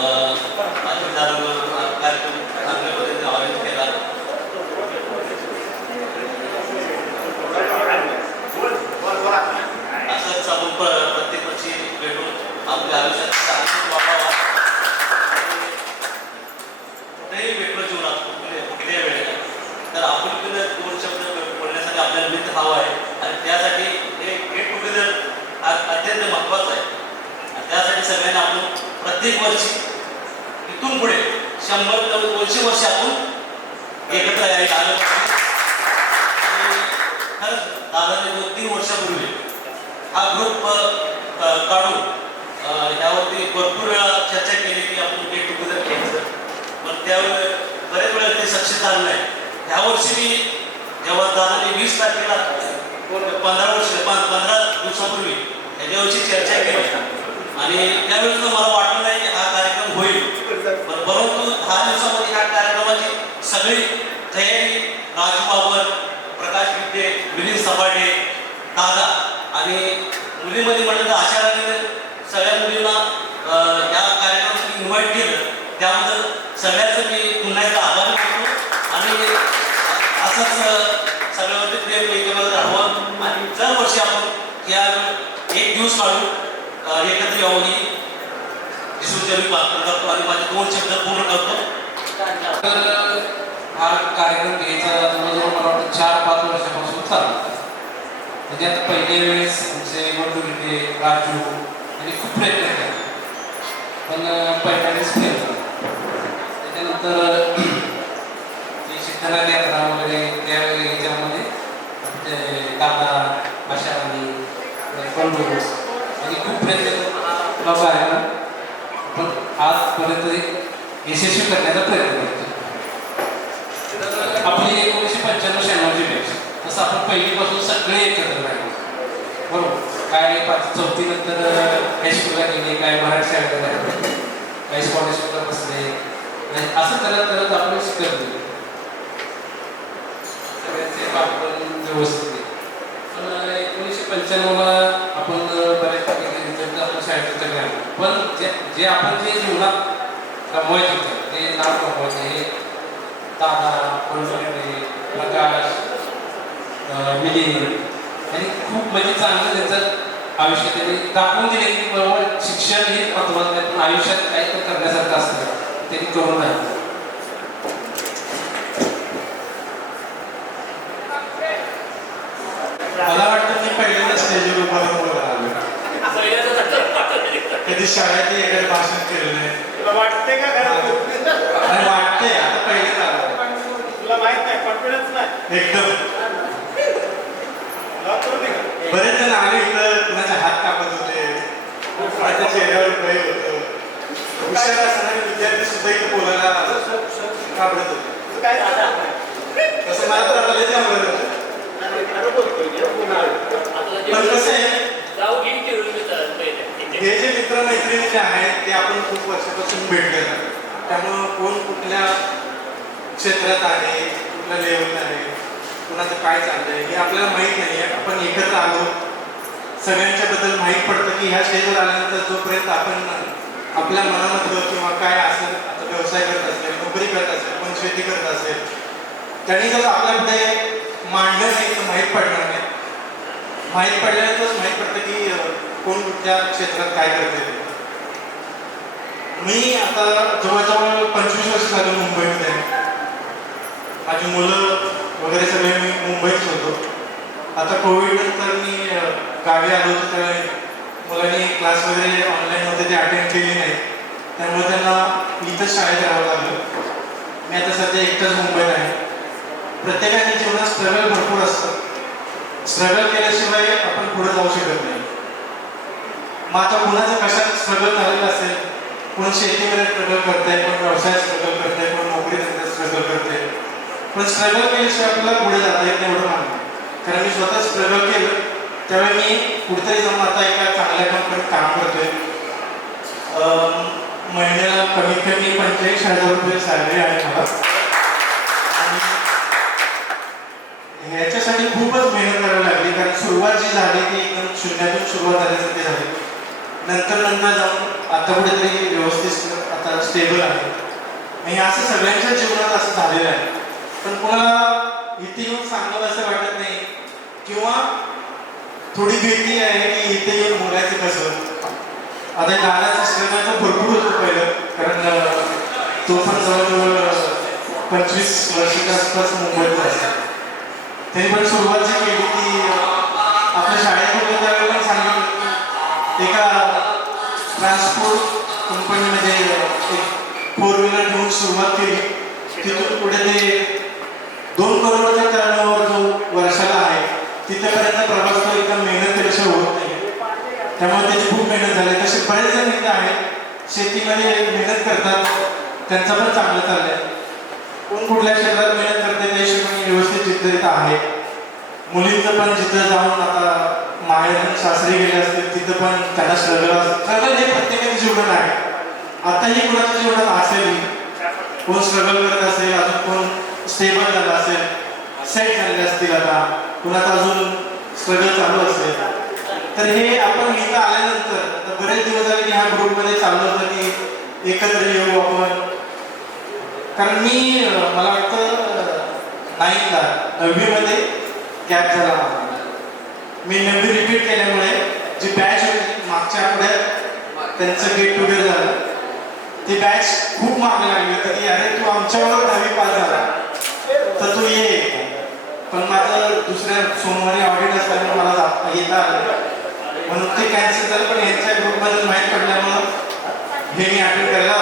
कार्यक्रम चांगल्या पद्धतीने आयोजित केला. असंच आपण प्रत्येक वर्षी भेटून आपल्या आयुष्यात आनंद वाढावा. कुठेही भेटलो जीवनात कुठल्याही वेळेला तर आपण दोन शब्द बोलण्यासाठी आपल्याला मित्र हवा आहे आणि त्यासाठी हे गेट टुगेदर अत्यंत महत्त्वाचं आहे. आणि त्यासाठी सगळ्यांनी आपण प्रत्येक वर्षी इथून पुढे 100-200 वर्ष आपण एकत्र यायला आलं पाहिजे. खरंच दादाने 2-3 वर्षापूर्वी हा ग्रुप काढून यावरती भरपूर वेळा चर्चा केली की आपण गेट टुगेदर घ्यायचं, पण त्यावेळी बरेच वेळा ते सक्सेस झालं नाही. ह्या वर्षी मी जेव्हा दादाने 20 तारखेला 15 दिवसापूर्वी याच्यावरची चर्चा केली आणि त्यावेळेस मला वाटलं नाही की हा कार्यक्रम होईल, पण परंतु 10 दिवसामध्ये ह्या कार्यक्रमाची सगळी तयारी राजू बाबर, प्रकाश विद्ये, मिलिंद सपाटे, दादा आणि मुलीमध्ये म्हणलं तर आचार्याने सगळ्या मुलींना या कार्यक्रमासाठी इन्व्हाइट केलं. त्याबद्दल सगळ्यांचं मी पुन्हा एकदा आभार मानतो आणि असंच सगळ्यावरती प्रेम एकमेकांना राहावं आणि दरवर्षी आपण या एक दिवस काढून एकत्र यावं ही विश्वचरी प्रार्थना करतो आणि माझे 2 शब्द पूर्ण करतो. हा कार्यक्रम घ्यायचा जवळजवळ मला वाटतं 4-5 वर्षापासून चालू. म्हणजे आता पहिल्या वेळेस आमचे बंधू विटे राजू यांनी खूप प्रयत्न केले पण पहिल्या वेळेस फेल झाला. त्याच्यानंतर सिद्धनाथ यात्रा वगैरे त्यावेळी याच्यामध्ये ते दादा भाषावाणी बंधू यांनी खूप प्रयत्न करून बाबा आहे ना पण आजपर्यंत यशस्वी करण्याचा प्रयत्न करतो. आपली 1995-96 बॅच तसं आपण पहिलीपासून सगळे एकत्र राहिलो बरोबर. काय 4थी नंतर हायस्कूलला गेले, काय मराठी शाळेला राहिले, काही स्कॉलरशिपला बसले, असं करत करत आपण शिकत गेलो. सगळ्यांचे बालपण व्यवस्थित गेले. पण 1995ला आपण बऱ्याचपैकी रिझल्ट आपण शाळेत सगळे आलो. पण जे आपण जे जीवनात कमवायचं होतं ते नाव कमवायचं हे दादा, बंधू, प्रकाश, मिलिंद यांनी खूप म्हणजे चांगलं त्यांचं आयुष्य त्यांनी दाखवून दिले की बरोबर शिक्षण हे महत्त्वाचं आहे पण आयुष्यात काही तर करण्यासारखं असतं त्यांनी करून राहिलं. मला वाटतं मी पहिल्यांदा स्टेजवर उभा राहून कधी शाळेत एखादं भाषण केलं नाही. तुला वाटते का आणि वाटते आता पहिल्यांदा तुला माहित नाही कॉन्फिडन्स नाही एकदम. बरेच जण आले इकडं कुणाचे हात कापत होते, कुणाच्या चेहऱ्यावर प्रेम होतं. हुशार असणारे विद्यार्थी सुद्धा इथे बोलायला घाबरत होते. तसं मला तर आता लय आवडत होतं. पण कसं आहे हे जे मित्र मैत्रिणी जे आहेत ते आपण खूप वर्षापासून भेटले त्यामुळं कोण कुठल्या क्षेत्रात आहे, कुठल्या लेवलला आहे, कुणाचं काय चाललंय हे आपल्याला माहीत नाही आहे. आपण एकत्र आलो सगळ्यांच्या बद्दल माहीत पडतं की ह्या स्टेजवर आल्यानंतर जोपर्यंत आपण आपल्या मनामधलं किंवा काय असेल, आता व्यवसाय करत असेल, नोकरी करत असेल, कोण शेती करत असेल, त्यांनी जर आपल्यामध्ये मांडलं नाही तर माहीत पडणार नाही. माहीत पडल्यानंतरच माहीत पडतं की कोण कुठल्या क्षेत्रात काय करते. मी आता जवळजवळ 25 वर्ष झालं मुंबईमध्ये. माझी मुलं वगैरे सगळे मी मुंबईत होतो. आता कोविड नंतर मी गावी आलो होतो त्यावेळी मुलांनी क्लास वगैरे ऑनलाईन होते ते अटेंड केले नाही त्यामुळे त्यांना इथंच शाळेत राहावं लागलं. मी आता सध्या एकटाच मुंबईत आहे. प्रत्येकाच्या जीवनात स्ट्रगल भरपूर असतं. स्ट्रगल केल्याशिवाय आपण पुढे जाऊ शकत नाही. मग आता कुणाचं कशात स्ट्रगल झालेलं असेल, कोण शेतीमध्ये स्ट्रगल करतंय, कोण व्यवसायात स्ट्रगल करतंय, कोण नोकरी धंद्यात स्ट्रगल करतंय. पण स्ट्रगल केल्याशिवाय आपल्याला पुढे जाता येत नाही एवढं मानलं. कारण मी स्वतः स्ट्रगल केलं त्यावेळी मी कुठेतरी जाऊन आता एका चांगल्या कंपनीत काम करतोय. महिन्याला कमीत कमी 45,000 रुपये सॅलरी आहे मला. ह्याच्यासाठी खूपच मेहनत करावी लागली कारण सुरुवात जी झाली ती एकदम शून्यातून सुरुवात झाल्यासारखी झाली. नंतर जाऊन आता कुठेतरी व्यवस्थित आता स्टेबल आहे. आणि असं सगळ्यांच्या जीवनात असं झालेलं आहे. पण कोणाला इथे येऊन सांगावं असं वाटत नाही किंवा थोडी भीती आहे की इथे येऊन बोलायचं कसं. आता दादा शिक्षणाचं भरपूर होतं पहिलं, कारण तो पण जवळजवळ 25 वर्षाच्या आसपास मुंबईत असतो. त्यांनी पण सुरुवात जी केली ती आपल्या शाळेत होतं त्यावेळी पण सांगितलं एका ट्रान्सपोर्ट कंपनीमध्ये एक 4 व्हीलर घेऊन सुरुवात केली. तिथून पुढे ते 2 करोडच्या टर्नओव्हर जो वर्षाला आहे तिथेपर्यंत प्रवास तो एकदम मेहनत केल्याशिवाय होत नाही. त्यामुळे त्याची खूप मेहनत झाली. तसे बरेच जण इथे आहेत शेतीमध्ये मेहनत करतात, त्यांचं पण चांगलं चाललंय. कोण कुठल्या क्षेत्रात मेहनत करते त्या हिशोबाने व्यवस्थित चित्रित आहे. मुलींचं पण जिथं जाऊन आता माहेर सासरी गेले असतील तिथं पण त्यांना स्ट्रगल हे प्रत्येकाचं जीवन आहे. आताही कोणाच्या जीवनात असेल, कोण स्ट्रगल करत असेल, अजून कोण स्टेबल झालं असेल, सेट झालेले असतील, आता कुणाचा अजून स्ट्रगल चालू असेल. तर हे आपण इथं आल्यानंतर बरेच दिवस झाले की ह्या ग्रुपमध्ये चाललं होतं की एकत्र येऊ आपण. कारण मी मला वाटतं 9वीमध्ये गॅप झाला. मी 9वी रिपीट केल्यामुळे जी बॅच होती मागच्या आठवड्यात त्यांचं गेट टुगेदर झालं. ती बॅच खूप मागे लागली होती की अरे तू आमच्याबरोबर 10वी पास झाला तर तू ये. पण माझं दुसऱ्या सोमवारी ऑडिट असल्यामुळे मला येता आलं म्हणून ते कॅन्सल झालं. पण यांच्या ग्रुपमध्ये माहीत पडल्यामुळं हे मी अटेंड करायला